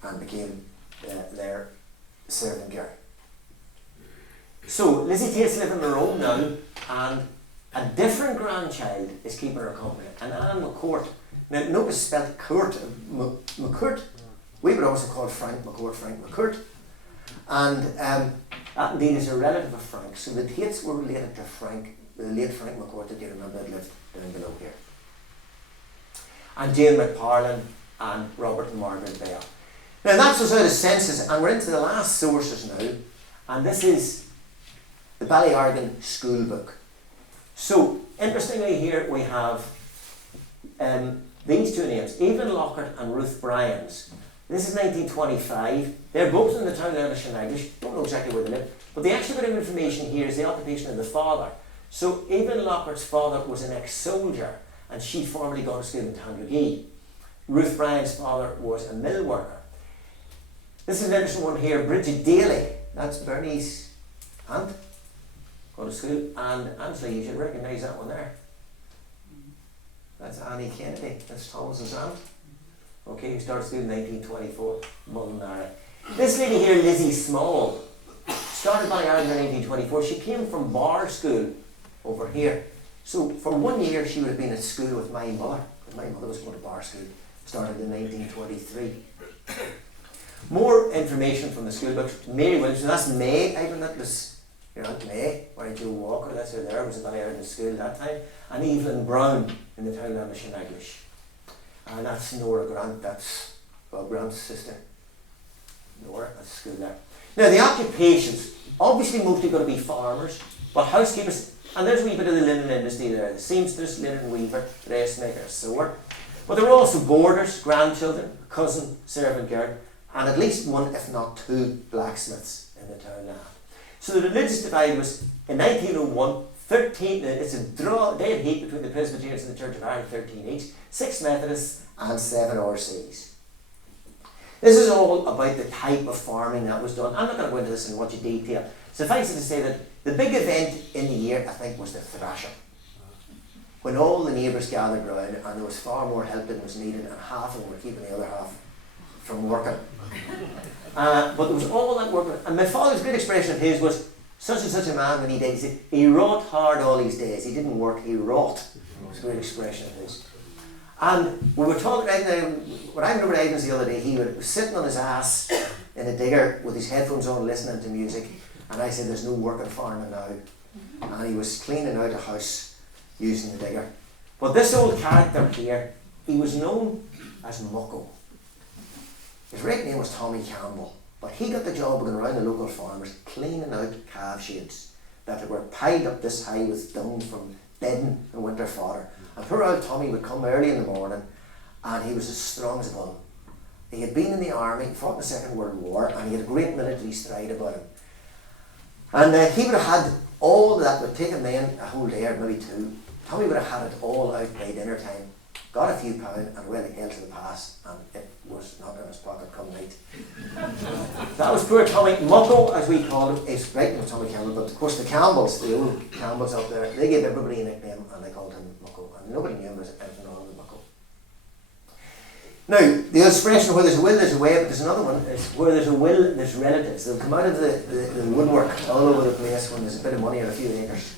and became their servant girl. So Lizzie Tate's living on her own now, and a different grandchild is keeping her company, and Anne McCourt. Now notice spelled Court, McCourt. We would also call Frank McCourt. And that indeed is a relative of Frank. So the Tates were related to Frank, the late Frank McCourt that you remember that lived down below here. And Jane McParlin and Robert and Margaret Bell. Now that's us out of census, and we're into the last sources now, and this is the Ballyargan School Book. So interestingly here we have these 2 names, Evelyn Lockhart and Ruth Bryans. This is 1925. They're both in the townland of Shaneglish. Don't know exactly where they live, but the actual bit of information here is the occupation of the father. So Evelyn Lockhart's father was an ex-soldier, and she formerly gone to school in Tandragee. Ruth Bryan's father was a mill worker. This is an interesting one here, Bridget Daly. That's Bernie's aunt, gone to school, and Angela, you should recognise that one there. That's Annie Kennedy, that's Thomas's aunt. Okay, who started school in 1924, Molinara. This lady here, Lizzie Small, started Ballyargan in 1924. She came from bar school over here. So for 1 year she would have been at school with my mother, because my mother was going to bar school. Started in 1923. More information from the school books. Mary Williamson, that's May, Ivan, that was your Aunt May, or Joe Walker, that's her there, was at Ballyargan school at that time. And Evelyn Brown in the townland of Shaneglish. And that's Nora Grant, that's Bob Grant's sister. Nora, that's school there. Now the occupations, obviously mostly going to be farmers, but housekeepers, and there's a wee bit of the linen industry there, the seamstress, linen weaver, dressmaker, sewer. But there were also boarders, grandchildren, cousin, servant girl, and at least 1, if not 2, blacksmiths in the townland. So the religious divide was, in 1901, 13, it's a dead heat between the Presbyterians and the Church of Ireland, 13 each, 6 Methodists and 7 RCs. This is all about the type of farming that was done. I'm not going to go into this in much detail. Suffice it to say that the big event in the year, I think, was the thrashing. When all the neighbours gathered round and there was far more help than was needed, and half of them were keeping the other half from working. But there was all that work. And my father's great expression of his was, such and such a man when he died, he said, he wrought hard all his days. He didn't work, he wrought. It's a great expression of his. And we were talking, when I remember Ivan's the other day, he was sitting on his ass in a digger with his headphones on listening to music, and I said, there's no working farming now. And he was cleaning out a house using the digger. But this old character here, he was known as Mucko. His right name was Tommy Campbell, but he got the job of going around the local farmers cleaning out calf sheds that were piled up this high with dung from bedding and winter fodder. And poor old Tommy would come early in the morning, and he was as strong as a bull. He had been in the army, fought in the Second World War, and he had a great military stride about him. And he would have had all that would take a man a whole day or maybe two. Tommy would have had it all out by dinner time, got a few pound and went hell to the pass, and it was not in his pocket come night. That was poor Tommy. Mucko, as we call him, is right with Tommy Campbell, but of course the Campbells, the old Campbells up there, they gave everybody a nickname and they called him Mucko, and nobody knew him as anything wrong with Mucko. Now, the expression where there's a will, there's a way, but there's another one, is where there's a will, there's relatives. They'll come out of the woodwork all over the place when there's a bit of money or a few acres.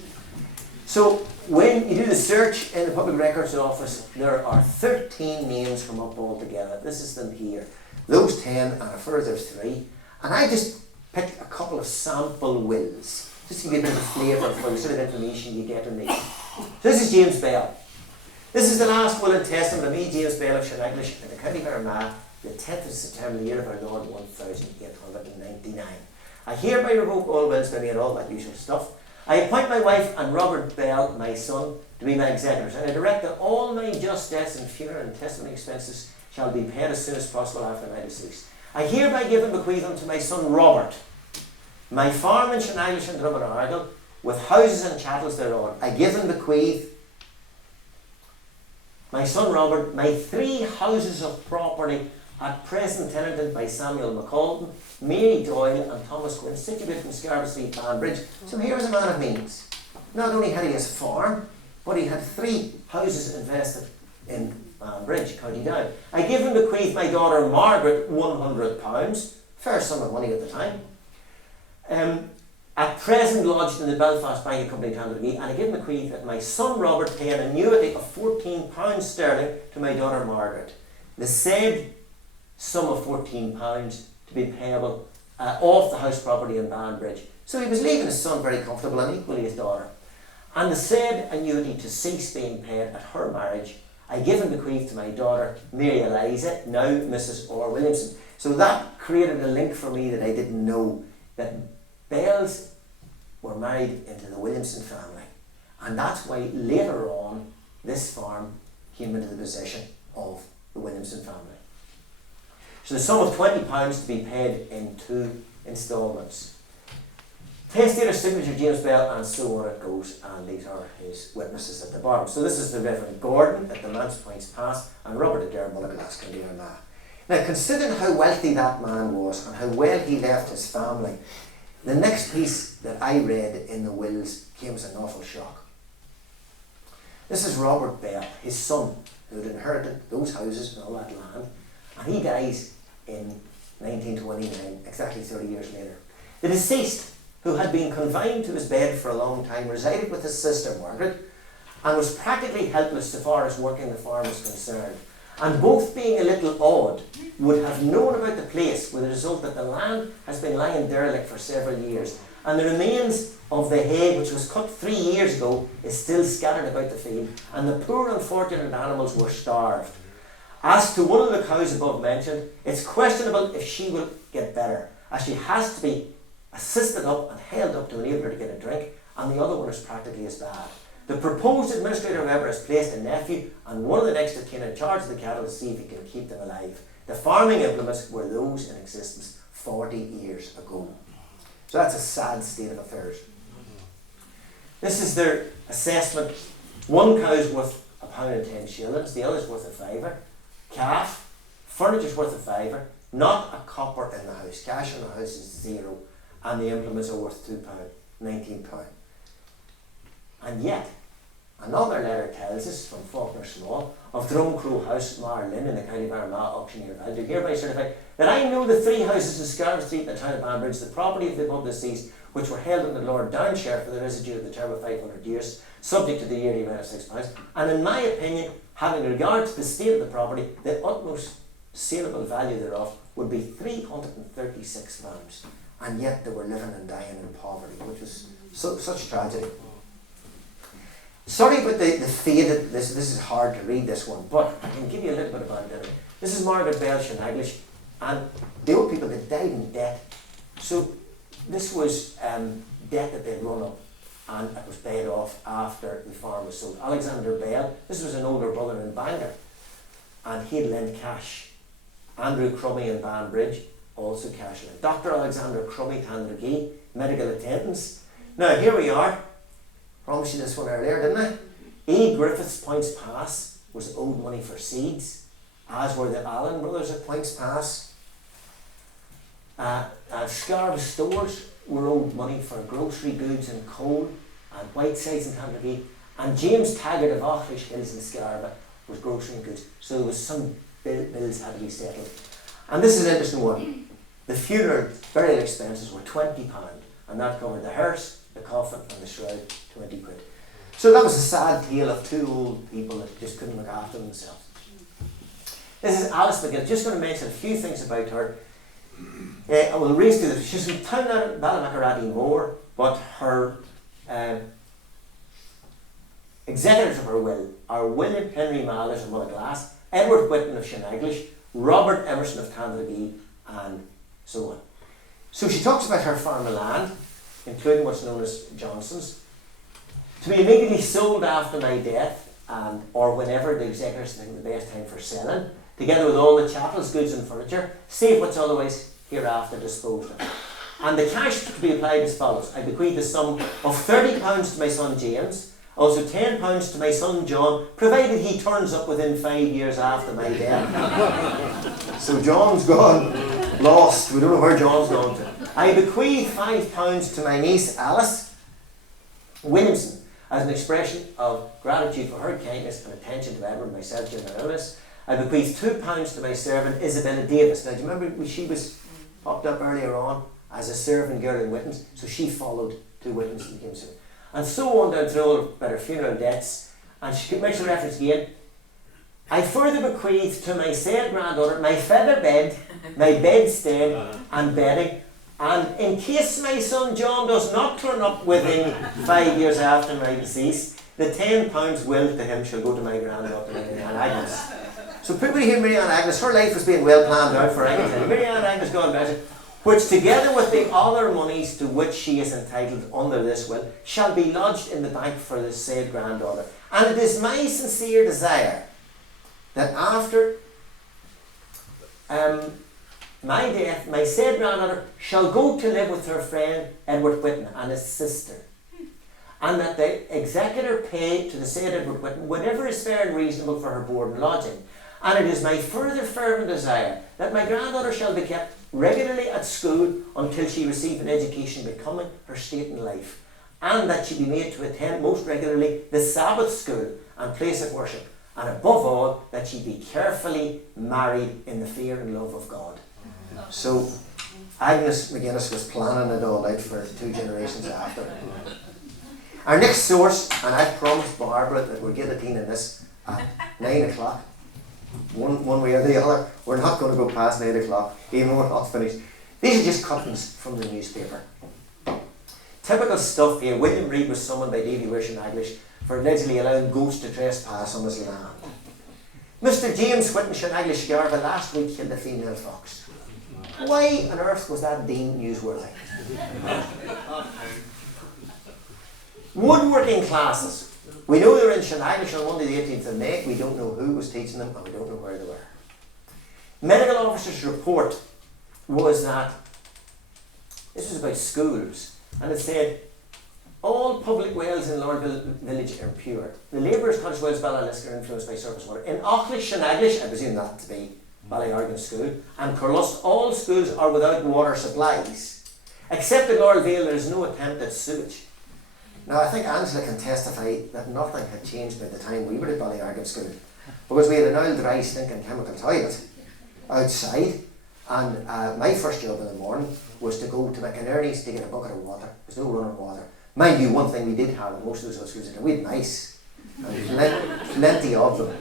So, when you do the search in the Public Records Office, there are 13 names come up altogether. This is them here. Those 10 and a further 3. And I just picked a couple of sample wills, just to give you a bit of a flavour for the sort of information you get in these. So this is James Bell. This is the last will and testament of me, James Bell of Shaneglish, in the County of Armagh, the 10th of September, the year of our Lord 1899. I hereby revoke all wills by me and all that usual stuff. I appoint my wife and Robert Bell, my son, to be my executors, and I direct that all my just debts and funeral and testimony expenses shall be paid as soon as possible after my decease. I hereby give and bequeath unto my son Robert my farm in Shaneglish and Drummonargle, with houses and chattels thereon. I give and bequeath my son Robert my 3 houses of property at present tenanted by Samuel McClory, Mary Doyle and Thomas Quinn, situated in Scarborough Street, Banbridge. So here was a man of means. Not only had he his farm, but he had 3 houses invested in Banbridge, County Down. I give and bequeath my daughter Margaret £100, fair sum of money at the time, at present lodged in the Belfast Bank Company Townland, and I give and bequeath that my son Robert pay an annuity of £14 sterling to my daughter Margaret. The said sum of £14 to be payable off the house property in Banbridge. So he was leaving his son very comfortable, and equally his daughter. And the said annuity to cease being paid at her marriage, I give and bequeath to my daughter Mary Eliza, now Mrs. Orr Williamson. So that created a link for me that I didn't know, that Bells were married into the Williamson family. And that's why later on this farm came into the possession of the Williamson family. So the sum of £20 to be paid in 2 instalments. Testator signature James Bell, and so on it goes, and these are his witnesses at the bottom. So this is the Reverend Gordon at the Manse Points Pass, and Robert Adair Mulligan County Armagh. Now, considering how wealthy that man was and how well he left his family, the next piece that I read in the wills came as an awful shock. This is Robert Bell, his son, who had inherited those houses and all that land, and he dies in 1929, exactly 30 years later. The deceased, who had been confined to his bed for a long time, resided with his sister Margaret, and was practically helpless so far as working the farm was concerned. And both being a little odd, would have known about the place, with the result that the land has been lying derelict for several years, and the remains of the hay, which was cut 3 years ago, is still scattered about the field, and the poor unfortunate animals were starved. As to one of the cows above mentioned, it's questionable if she will get better, as she has to be assisted up and held up to enable her to get a drink, and the other one is practically as bad. The proposed administrator, however, has placed a nephew and one of the next of kin in charge of the cattle to see if he can keep them alive. The farming implements were those in existence 40 years ago. So that's a sad state of affairs. This is their assessment. One cow's worth £1.10, the other's worth a £5. Calf, furniture's worth a £5, not a copper in the house. Cash in the house is 0, and the implements are worth £2, £19. And yet, another letter tells us from Faulkner Small of Drumcrow House, Marlin, in the County of Armagh, Auctioneer Vale, do hereby certify that I know the 3 houses in Scarborough Street in the town of Banbridge, the property of the above deceased, which were held in the Lord Down share for the residue of the term of 500 years, subject to the yearly rent of £6. And in my opinion, having regard to the state of the property, the utmost saleable value thereof would be £336. And yet they were living and dying in poverty, which was such tragedy. Sorry about the faded, this is hard to read, this one, but I can give you a little bit about it anyway. This is Margaret Bell Shaneglish, and the old people that died in debt. So this was debt that they'd run up, and it was paid off after the farm was sold. Alexander Bell, this was an older brother in Bangor, and he'd lent cash. Andrew Crummy in Banbridge, also cash lent. Dr. Alexander Crummy, Tandragee, medical attendants. Now here we are. Promised you this one earlier, didn't I? E. Griffiths, Points Pass, was owed money for seeds, as were the Allen brothers at Points Pass. Scarves Stores were owed money for grocery goods and coal, and Whitesides in Tandragee. And James Taggart of Auchlish Hills in Scarva was grocery and goods. So there was some bills had to be settled. And this is an interesting one. The funeral burial expenses were £20, and that covered the hearse, the coffin, and the shroud, 20 quid. So that was a sad tale of two old people that just couldn't look after themselves. This is Alice McGill. Just going to mention a few things about her. I will race to this. She's from Townland, Ballymacarady Moor, but her executors of her will are William Henry Mallers of Mulliglass, Edward Whitton of Shaneglish, Robert Emerson of Tandragee, and so on. So she talks about her farm of land, including what's known as Johnson's, to be immediately sold after my death, or whenever the executors think the best time for selling, together with all the chapel's goods and furniture, save what's otherwise hereafter disposed of. And the cash to be applied as follows. I bequeath the sum of £30 to my son James, also £10 to my son John, provided he turns up within 5 years after my death. So John's gone, lost. We don't know where John's gone to. I bequeath £5 to my niece Alice Williamson as an expression of gratitude for her kindness and attention to Edward and myself during our illness. I bequeath £2 to my servant Isabella Davis. Now, do you remember she was popped up earlier on as a servant girl in Whitton's? So she followed to Whitton's and became servant. And so on down through all about her funeral debts. And she makes a reference again. I further bequeath to my said granddaughter my feather bed, my bedstead and bedding. And in case my son John does not turn up within 5 years after my decease, the £10 will to him shall go to my granddaughter Mary Ann Agnes. So people hear Mary Ann Agnes, her life was being well planned out for Agnes. Mary Ann Agnes, God bless her, which together with the other monies to which she is entitled under this will, shall be lodged in the bank for the said granddaughter. And it is my sincere desire that after my death, my said granddaughter shall go to live with her friend Edward Whitton and his sister, and that the executor pay to the said Edward Whitton whatever is fair and reasonable for her board and lodging. And it is my further fervent desire that my granddaughter shall be kept regularly at school until she receive an education becoming her state in life, and that she be made to attend most regularly the Sabbath school and place of worship, and above all that she be carefully married in the fear and love of God. So Agnes McGuinness was planning it all out for 2 generations after. Our next source, and I promised Barbara that we'll get a teen in this at 9 o'clock. One way or the other. We're not going to go past 9 o'clock, even though we're not finished. These are just cuttings from the newspaper. Typical stuff here. William Reid was summoned by Davy Wish and Shaneglish for allegedly allowing ghosts to trespass on his land. Mr. James Whitton Shaneglish Garva last week killed a female fox. Why on earth was that deemed newsworthy? Woodworking classes. We know they were in Shaneglish on Monday the 18th of May. We don't know who was teaching them and we don't know where they were. Medical officer's report was that this was about schools, and it said all public wells in Lordville village are pure. The labourers' cottage wells Ballylisk are influenced by surface water. In Auchlish Shaneglish, I presume that to be Ballyargan School, and Curlust, all schools are without water supplies. Except at Laurel Vale, there is no attempt at sewage. Now, I think Angela can testify that nothing had changed by the time we were at Ballyargan School, because we had an old, dry, stinking chemical toilet outside, and my first job in the morning was to go to McClory's to get a bucket of water. There's no running water. Mind you, one thing we did have in most of those other schools, we had mice, and plenty of them.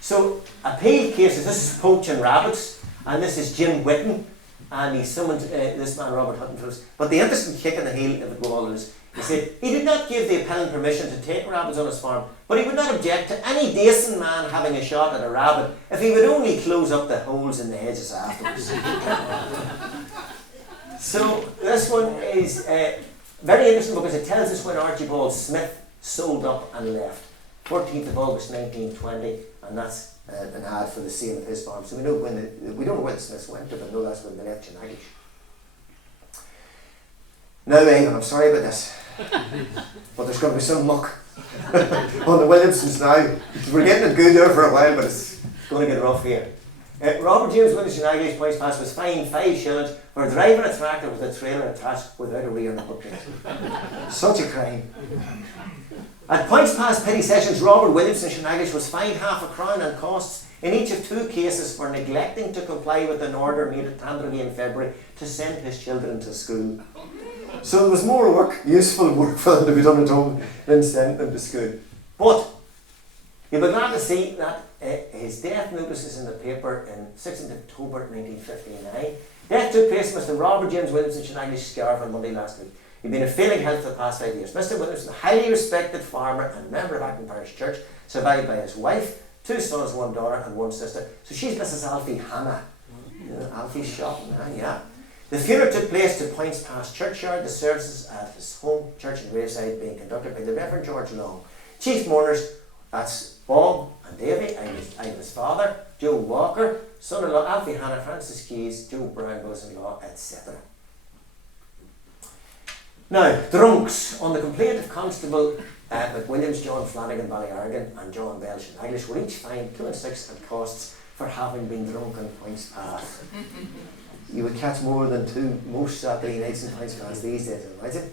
So, appeal cases, this is poaching rabbits, and this is Jim Whitten, and he summoned this man Robert Hutton for us. But the interesting kick in the heel of it all is, he said he did not give the appellant permission to take rabbits on his farm, but he would not object to any decent man having a shot at a rabbit if he would only close up the holes in the hedges afterwards. So this one is very interesting because it tells us when Archibald Smith sold up and left. 14th of August 1920, and that's an ad for the sale of his farm. So we know we don't know where the Smiths went to, but no, that's when they left Shaneglish. Now, Eamon, I'm sorry about this, but there's going to be some muck on the Williamsons now. We're getting it good there for a while, but it's going to get rough here. Robert James Williams Shaneglish Points Pass was fined 5 shillings for driving a tractor with a trailer attached without a rear number plate. Such a crime. At Points Pass Petty Sessions, Robert Williamson Shaneglish was fined £0.50 and costs in each of 2 cases for neglecting to comply with an order made at Tandragee in February to send his children to school. So there was more work, useful work for them to be done at home than send them to school. But you'll be glad to see that his death notice is in the paper in 16th October 1959. Death took place in Mr. Robert James Williamson Shaneglish Scarf on Monday last week. He'd been in failing health for the past 5 years. Mr. Williamson, a highly respected farmer and member of Acton Parish Church, survived by his wife, 2 sons, 1 daughter and 1 sister. So she's Mrs. Alfie Hannah. You know, Alfie's shop, man, yeah. The funeral took place to Points Pass Churchyard, the services at his home church in Graveside being conducted by the Reverend George Long. Chief mourners, that's Bob and Davy, I'm his father, Joe Walker, son-in-law Alfie Hannah, Francis Keys, Joe Brown, brother-in-law, etc. Now, drunks. On the complaint of Constable McWilliams, John Flanagan, Ballyargan and John Bell Shaneglish were each fined 2 and 6 and costs for having been drunk on Points Pass. You would catch more than 2 most Saturday nights in Points Pass these days, imagine.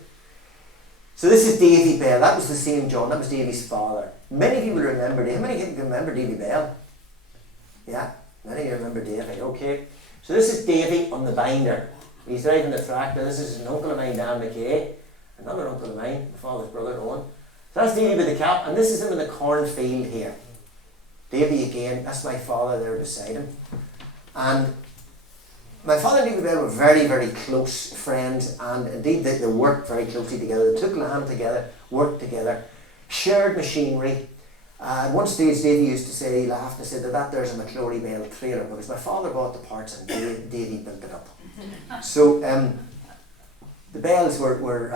So this is Davy Bell. That was the same John. That was Davy's father. Many of you will remember Davy. How many of you remember Davy Bell? Yeah, many of you remember Davy. Okay. So this is Davy on the binder. He's driving the tractor. This is an uncle of mine, Dan McKay. Another uncle of mine, my father's brother, Owen. So that's Davy with the cap, and this is him in the cornfield here. Davy again, that's my father there beside him. And my father and Davy Bell were very, very close friends, and indeed they worked very closely together. They took land together, worked together, shared machinery. At one stage, Davy used to say, he laughed and said that there's a McClory Bell trailer because my father bought the parts and Davy built it up. So the Bells were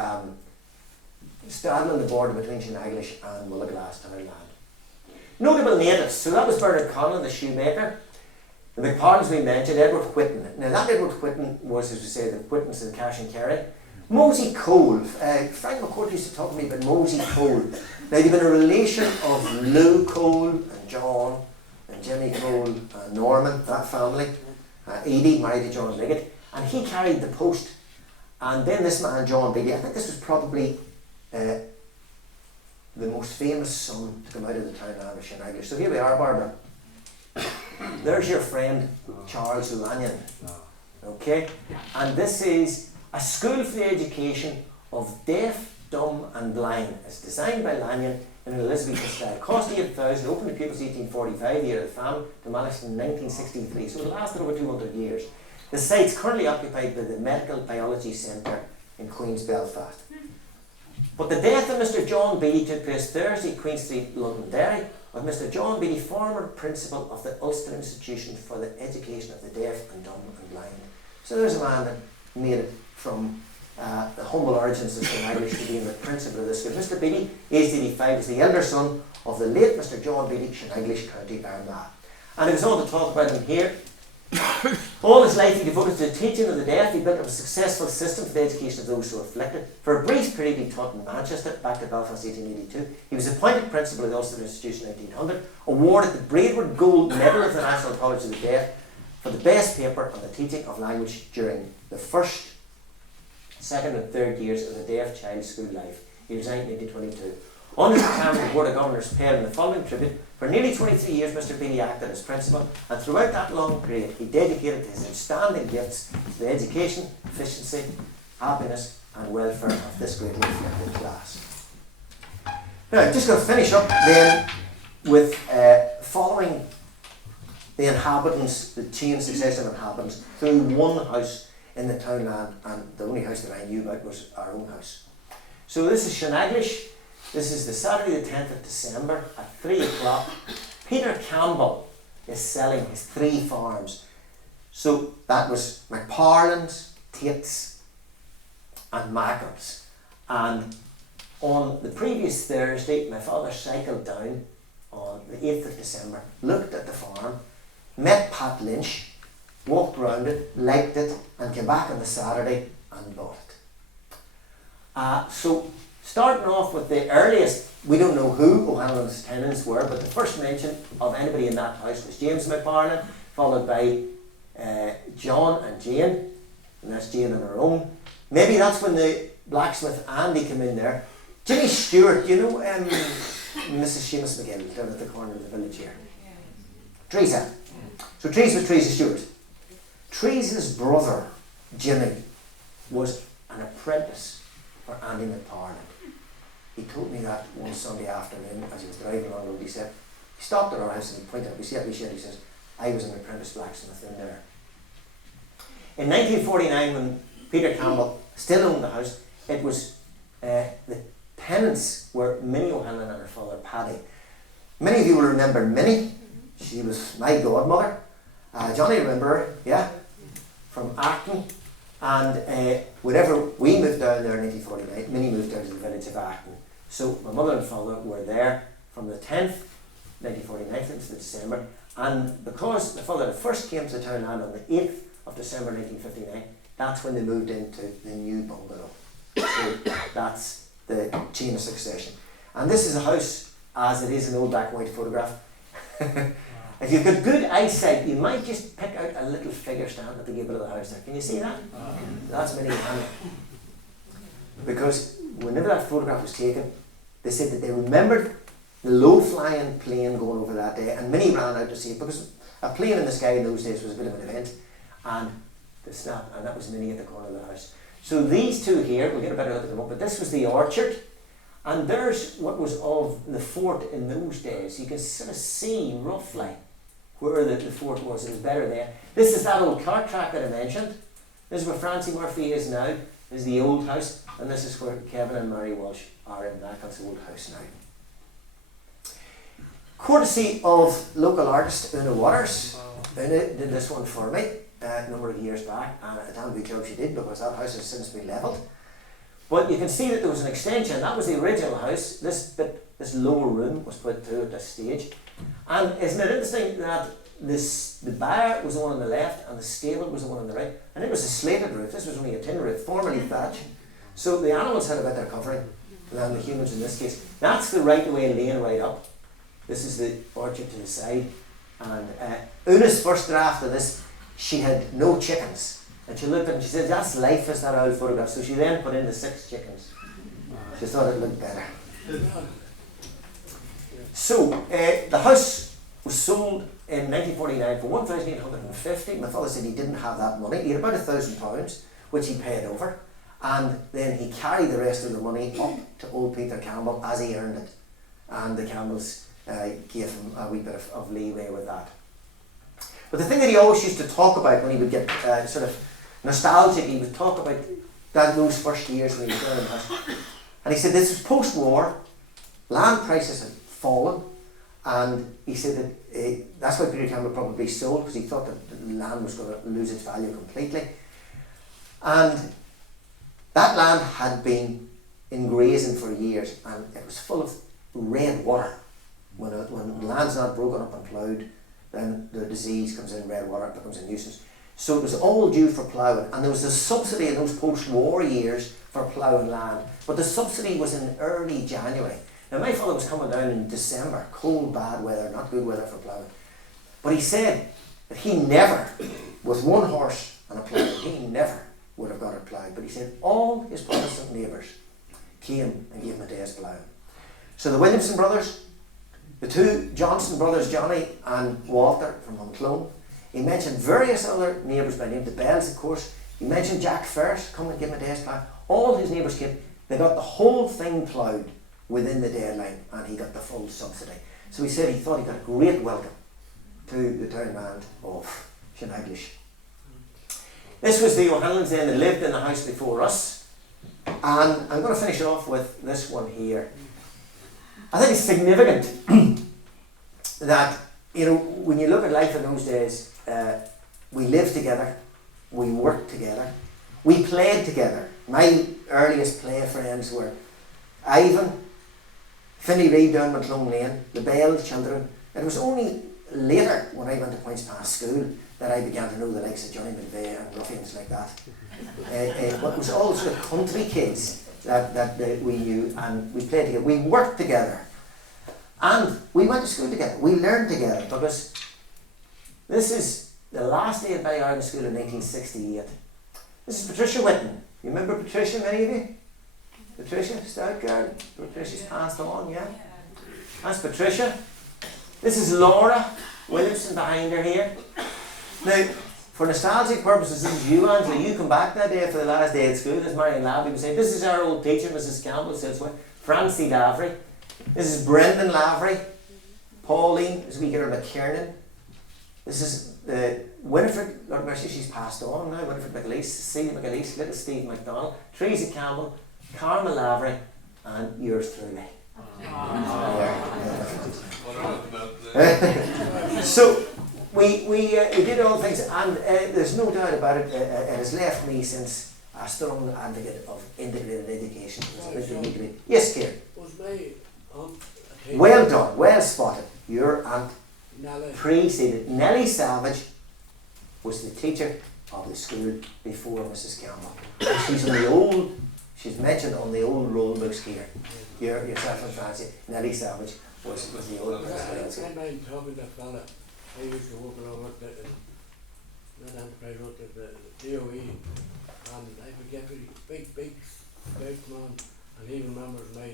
straddling the border between Shaneglish and Mullaglass Townland. Notable natives. So that was Bernard Conlon, the shoemaker. The McPardons we mentioned, Edward Whitten. Now that Edward Whitten was, as we say, the Whittens in Cash and Kerry. Mosey Cole. Frank McCourt used to talk to me about Mosey Cole. Now they've been a relation of Lou Cole and John and Jimmy Cole and Norman, that family. Edie married to John Liggett. And he carried the post. And then this man, John Beatty, I think this was probably the most famous son to come out of the Townland of Shaneglish. So here we are, Barbara. There's your friend, Charles Lanyon. Okay? And this is a school for the education of deaf, dumb and blind. It's designed by Lanyon in an Elizabethan style. Cost £8,000, opened to pupils 1845, the year of the famine, demolished in 1963. So it lasted over 200 years. The site's currently occupied by the Medical Biology Centre in Queen's Belfast. But the death of Mr. John Beatty took place Thursday, Queen Street, Londonderry, with Mr. John Beatty, former principal of the Ulster Institution for the Education of the Deaf and Dumb and Blind. So there's a man that made it from the humble origins of Shaneglish to being the principal of this school. Mr. Beatty, aged 85, is the elder son of the late Mr. John Beatty, Shaneglish, County Armagh. And there's all to talk about him here. All his life he devoted to the teaching of the deaf. He built up a successful system for the education of those who are afflicted. For a brief period he taught in Manchester, back to Belfast 1882. He was appointed principal of the Ulster Institution in 1900, awarded the Braidwood Gold Medal of the National College of the Deaf for the best paper on the teaching of language during the first, second and third years of the deaf child's school life. He resigned in 1922. Under the terms the Board of Governors paid him the following tribute. For nearly 23 years, Mr. Beattie acted as principal, and throughout that long period, he dedicated his outstanding gifts to the education, efficiency, happiness, and welfare of this greatly afflicted class. Now, I'm just going to finish up then with following the inhabitants, the chain succession of inhabitants, through one house in the Townland, and the only house that I knew about was our own house. So this is Shaneglish. This is the Saturday the 10th of December at 3 o'clock. Peter Campbell is selling his 3 farms. So that was McClory, Tate's and Mackles. And on the previous Thursday, my father cycled down on the 8th of December, looked at the farm, met Pat Lynch, walked around it, liked it, and came back on the Saturday and bought it. So starting off with the earliest, we don't know who O'Hanlon's tenants were, but the first mention of anybody in that house was James McClory, followed by John and Jane, and that's Jane on her own. Maybe that's when the blacksmith Andy came in there. Jimmy Stewart, you know Mrs. Seamus McGill down at the corner of the village here? Teresa. So Teresa was Teresa Stewart. Teresa's brother, Jimmy, was an apprentice for Andy McClory. He told me that one Sunday afternoon as he was driving along the road. He said, he stopped at our house and he pointed up, you see that wee shed? He says, I was an apprentice blacksmith in there. In 1949, when Peter Campbell still owned the house, it was the tenants were Minnie O'Hanlon and her father Paddy. Many of you will remember Minnie. She was my godmother. Johnny, remember her? Yeah? From Acton. And whenever we moved down there in 1949, Minnie moved down to the village of Acton. So my mother and father were there from the 10th, 1949, into December. And because my father first came to Townland on the 8th of December 1959, that's when they moved into the new bungalow. So that's the chain of succession. And this is a house as it is an old black and white photograph. If you've got good eyesight, you might just pick out a little figure stand at the gable of the house there. Can you see that? That's Minnie O'Hanlon. Because whenever that photograph was taken, they said that they remembered the low-flying plane going over that day, and Minnie ran out to see it because a plane in the sky in those days was a bit of an event, and the snap, and that was Minnie at the corner of the house. So these two here, we'll get a better look at them up, but this was the orchard, and there's what was of the fort in those days. You can sort of see roughly where the fort was. It was better there. This is that old cart track that I mentioned. This is where Francie Murphy is now. This is the old house, and this is where Kevin and Mary Walsh are in Mackle's old house now. Courtesy of local artist Una Waters. Una did this one for me a number of years back, and a damn good job she did, because that house has since been levelled. But you can see that there was an extension. That was the original house. This lower room was put through at this stage. And isn't it interesting that the byre was the one on the left and the stable was the one on the right, and it was a slated roof. This was only a tin roof, formerly thatch. So the animals had a better covering than the humans in this case. That's the right way lane right up. This is the orchard to the side. And Una's first draft of this, she had no chickens. And she looked at it and she said, that's life, is that old photograph. So she then put in the 6 chickens. She thought it looked better. So the house was sold in 1949 for $1,850. My father said he didn't have that money. He had about £1,000, which he paid over. And then he carried the rest of the money up to old Peter Campbell as he earned it. And the Campbells gave him a wee bit of leeway with that. But the thing that he always used to talk about when he would get sort of nostalgic, he would talk about those first years when he was there in the house. And he said this was post-war, land prices had fallen, and he said that that's why Peter Campbell probably sold, because he thought that the land was going to lose its value completely. And that land had been in grazing for years, and it was full of red water. When land's not broken up and ploughed, then the disease comes in, red water, it becomes a nuisance. So it was all due for ploughing, and there was a subsidy in those post-war years for ploughing land, but the subsidy was in early January. Now my father was coming down in December, cold, bad weather, not good weather for ploughing. But he said that he never, with one horse and a plough, he never would have got it ploughed. But he said all his Protestant neighbours came and gave him a day's ploughing. So the Williamson brothers, the two Johnson brothers, Johnny and Walter from Unclone. He mentioned various other neighbours by name, the Bells of course. He mentioned Jack Ferris, come and give him a day's plough. All his neighbours came. They got the whole thing ploughed within the deadline and he got the full subsidy. So he said he thought he got a great welcome to the Townland of Shaneglish. This was the O'Hanlons then that lived in the house before us. And I'm going to finish off with this one here. I think it's significant that, you know, when you look at life in those days, we lived together, we worked together, we played together. My earliest play friends were Ivan, Finney Reid down McClory Lane, the Bell children. It was only later, when I went to Points Pass School, that I began to know the likes of Johnny McVeigh and ruffians like that. But it was all sort of country kids that we knew, and we played together. We worked together. And we went to school together. We learned together, because this is the last day of my Ireland school in 1968. This is Patricia Whitten. You remember Patricia, many of you? Patricia, stout girl. Patricia's passed on, yeah? That's Patricia. This is Laura Williamson behind her here. Now, for nostalgic purposes, this is you, Angela. You come back that day for the last day at school, as Marion Lavery was saying. This is our old teacher, Mrs. Campbell, says what? Francie Lavery. This is Brendan Lavery. Pauline, as we get her McKiernan. This is Winifred, Lord mercy, she's passed on now. Winifred McAleese, Cecilia McAleese, little Steve MacDonald, Tracy Campbell, Carmel Lavery, and yours truly. So we did all things, and there's no doubt about it. It has left me since a strong advocate of integrated education. Yes, Kieran. Was my aunt Well done, well spotted. Your aunt Nelly preceded. Nellie Savage was the teacher of the school before Mrs. Campbell. She's on the old. She's mentioned on the old roll books here. Yourself and Francie. Nellie Savage was the old person. I mind talking to that fella. I used to work along with not Enterprise, but the DOE, and I forget really big stout man, and he remembers my,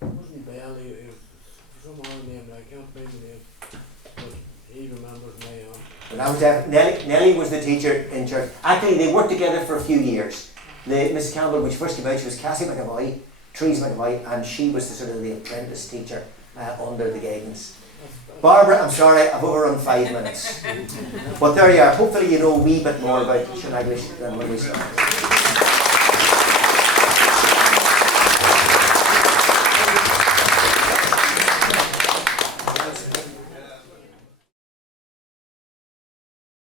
wasn't Bell, he was some other name, I can't remember the name, but he remembers my aunt. And that was Nellie was the teacher in church. Actually, they worked together for a few years. Mrs. Campbell, when she first came out, she was Cassie McAvoy, Therese McAvoy, and she was the sort of the apprentice teacher under the guidance. Barbara, I'm sorry, I've overrun 5 minutes. But there you are. Hopefully you know a wee bit more about Shaneglish than when we started.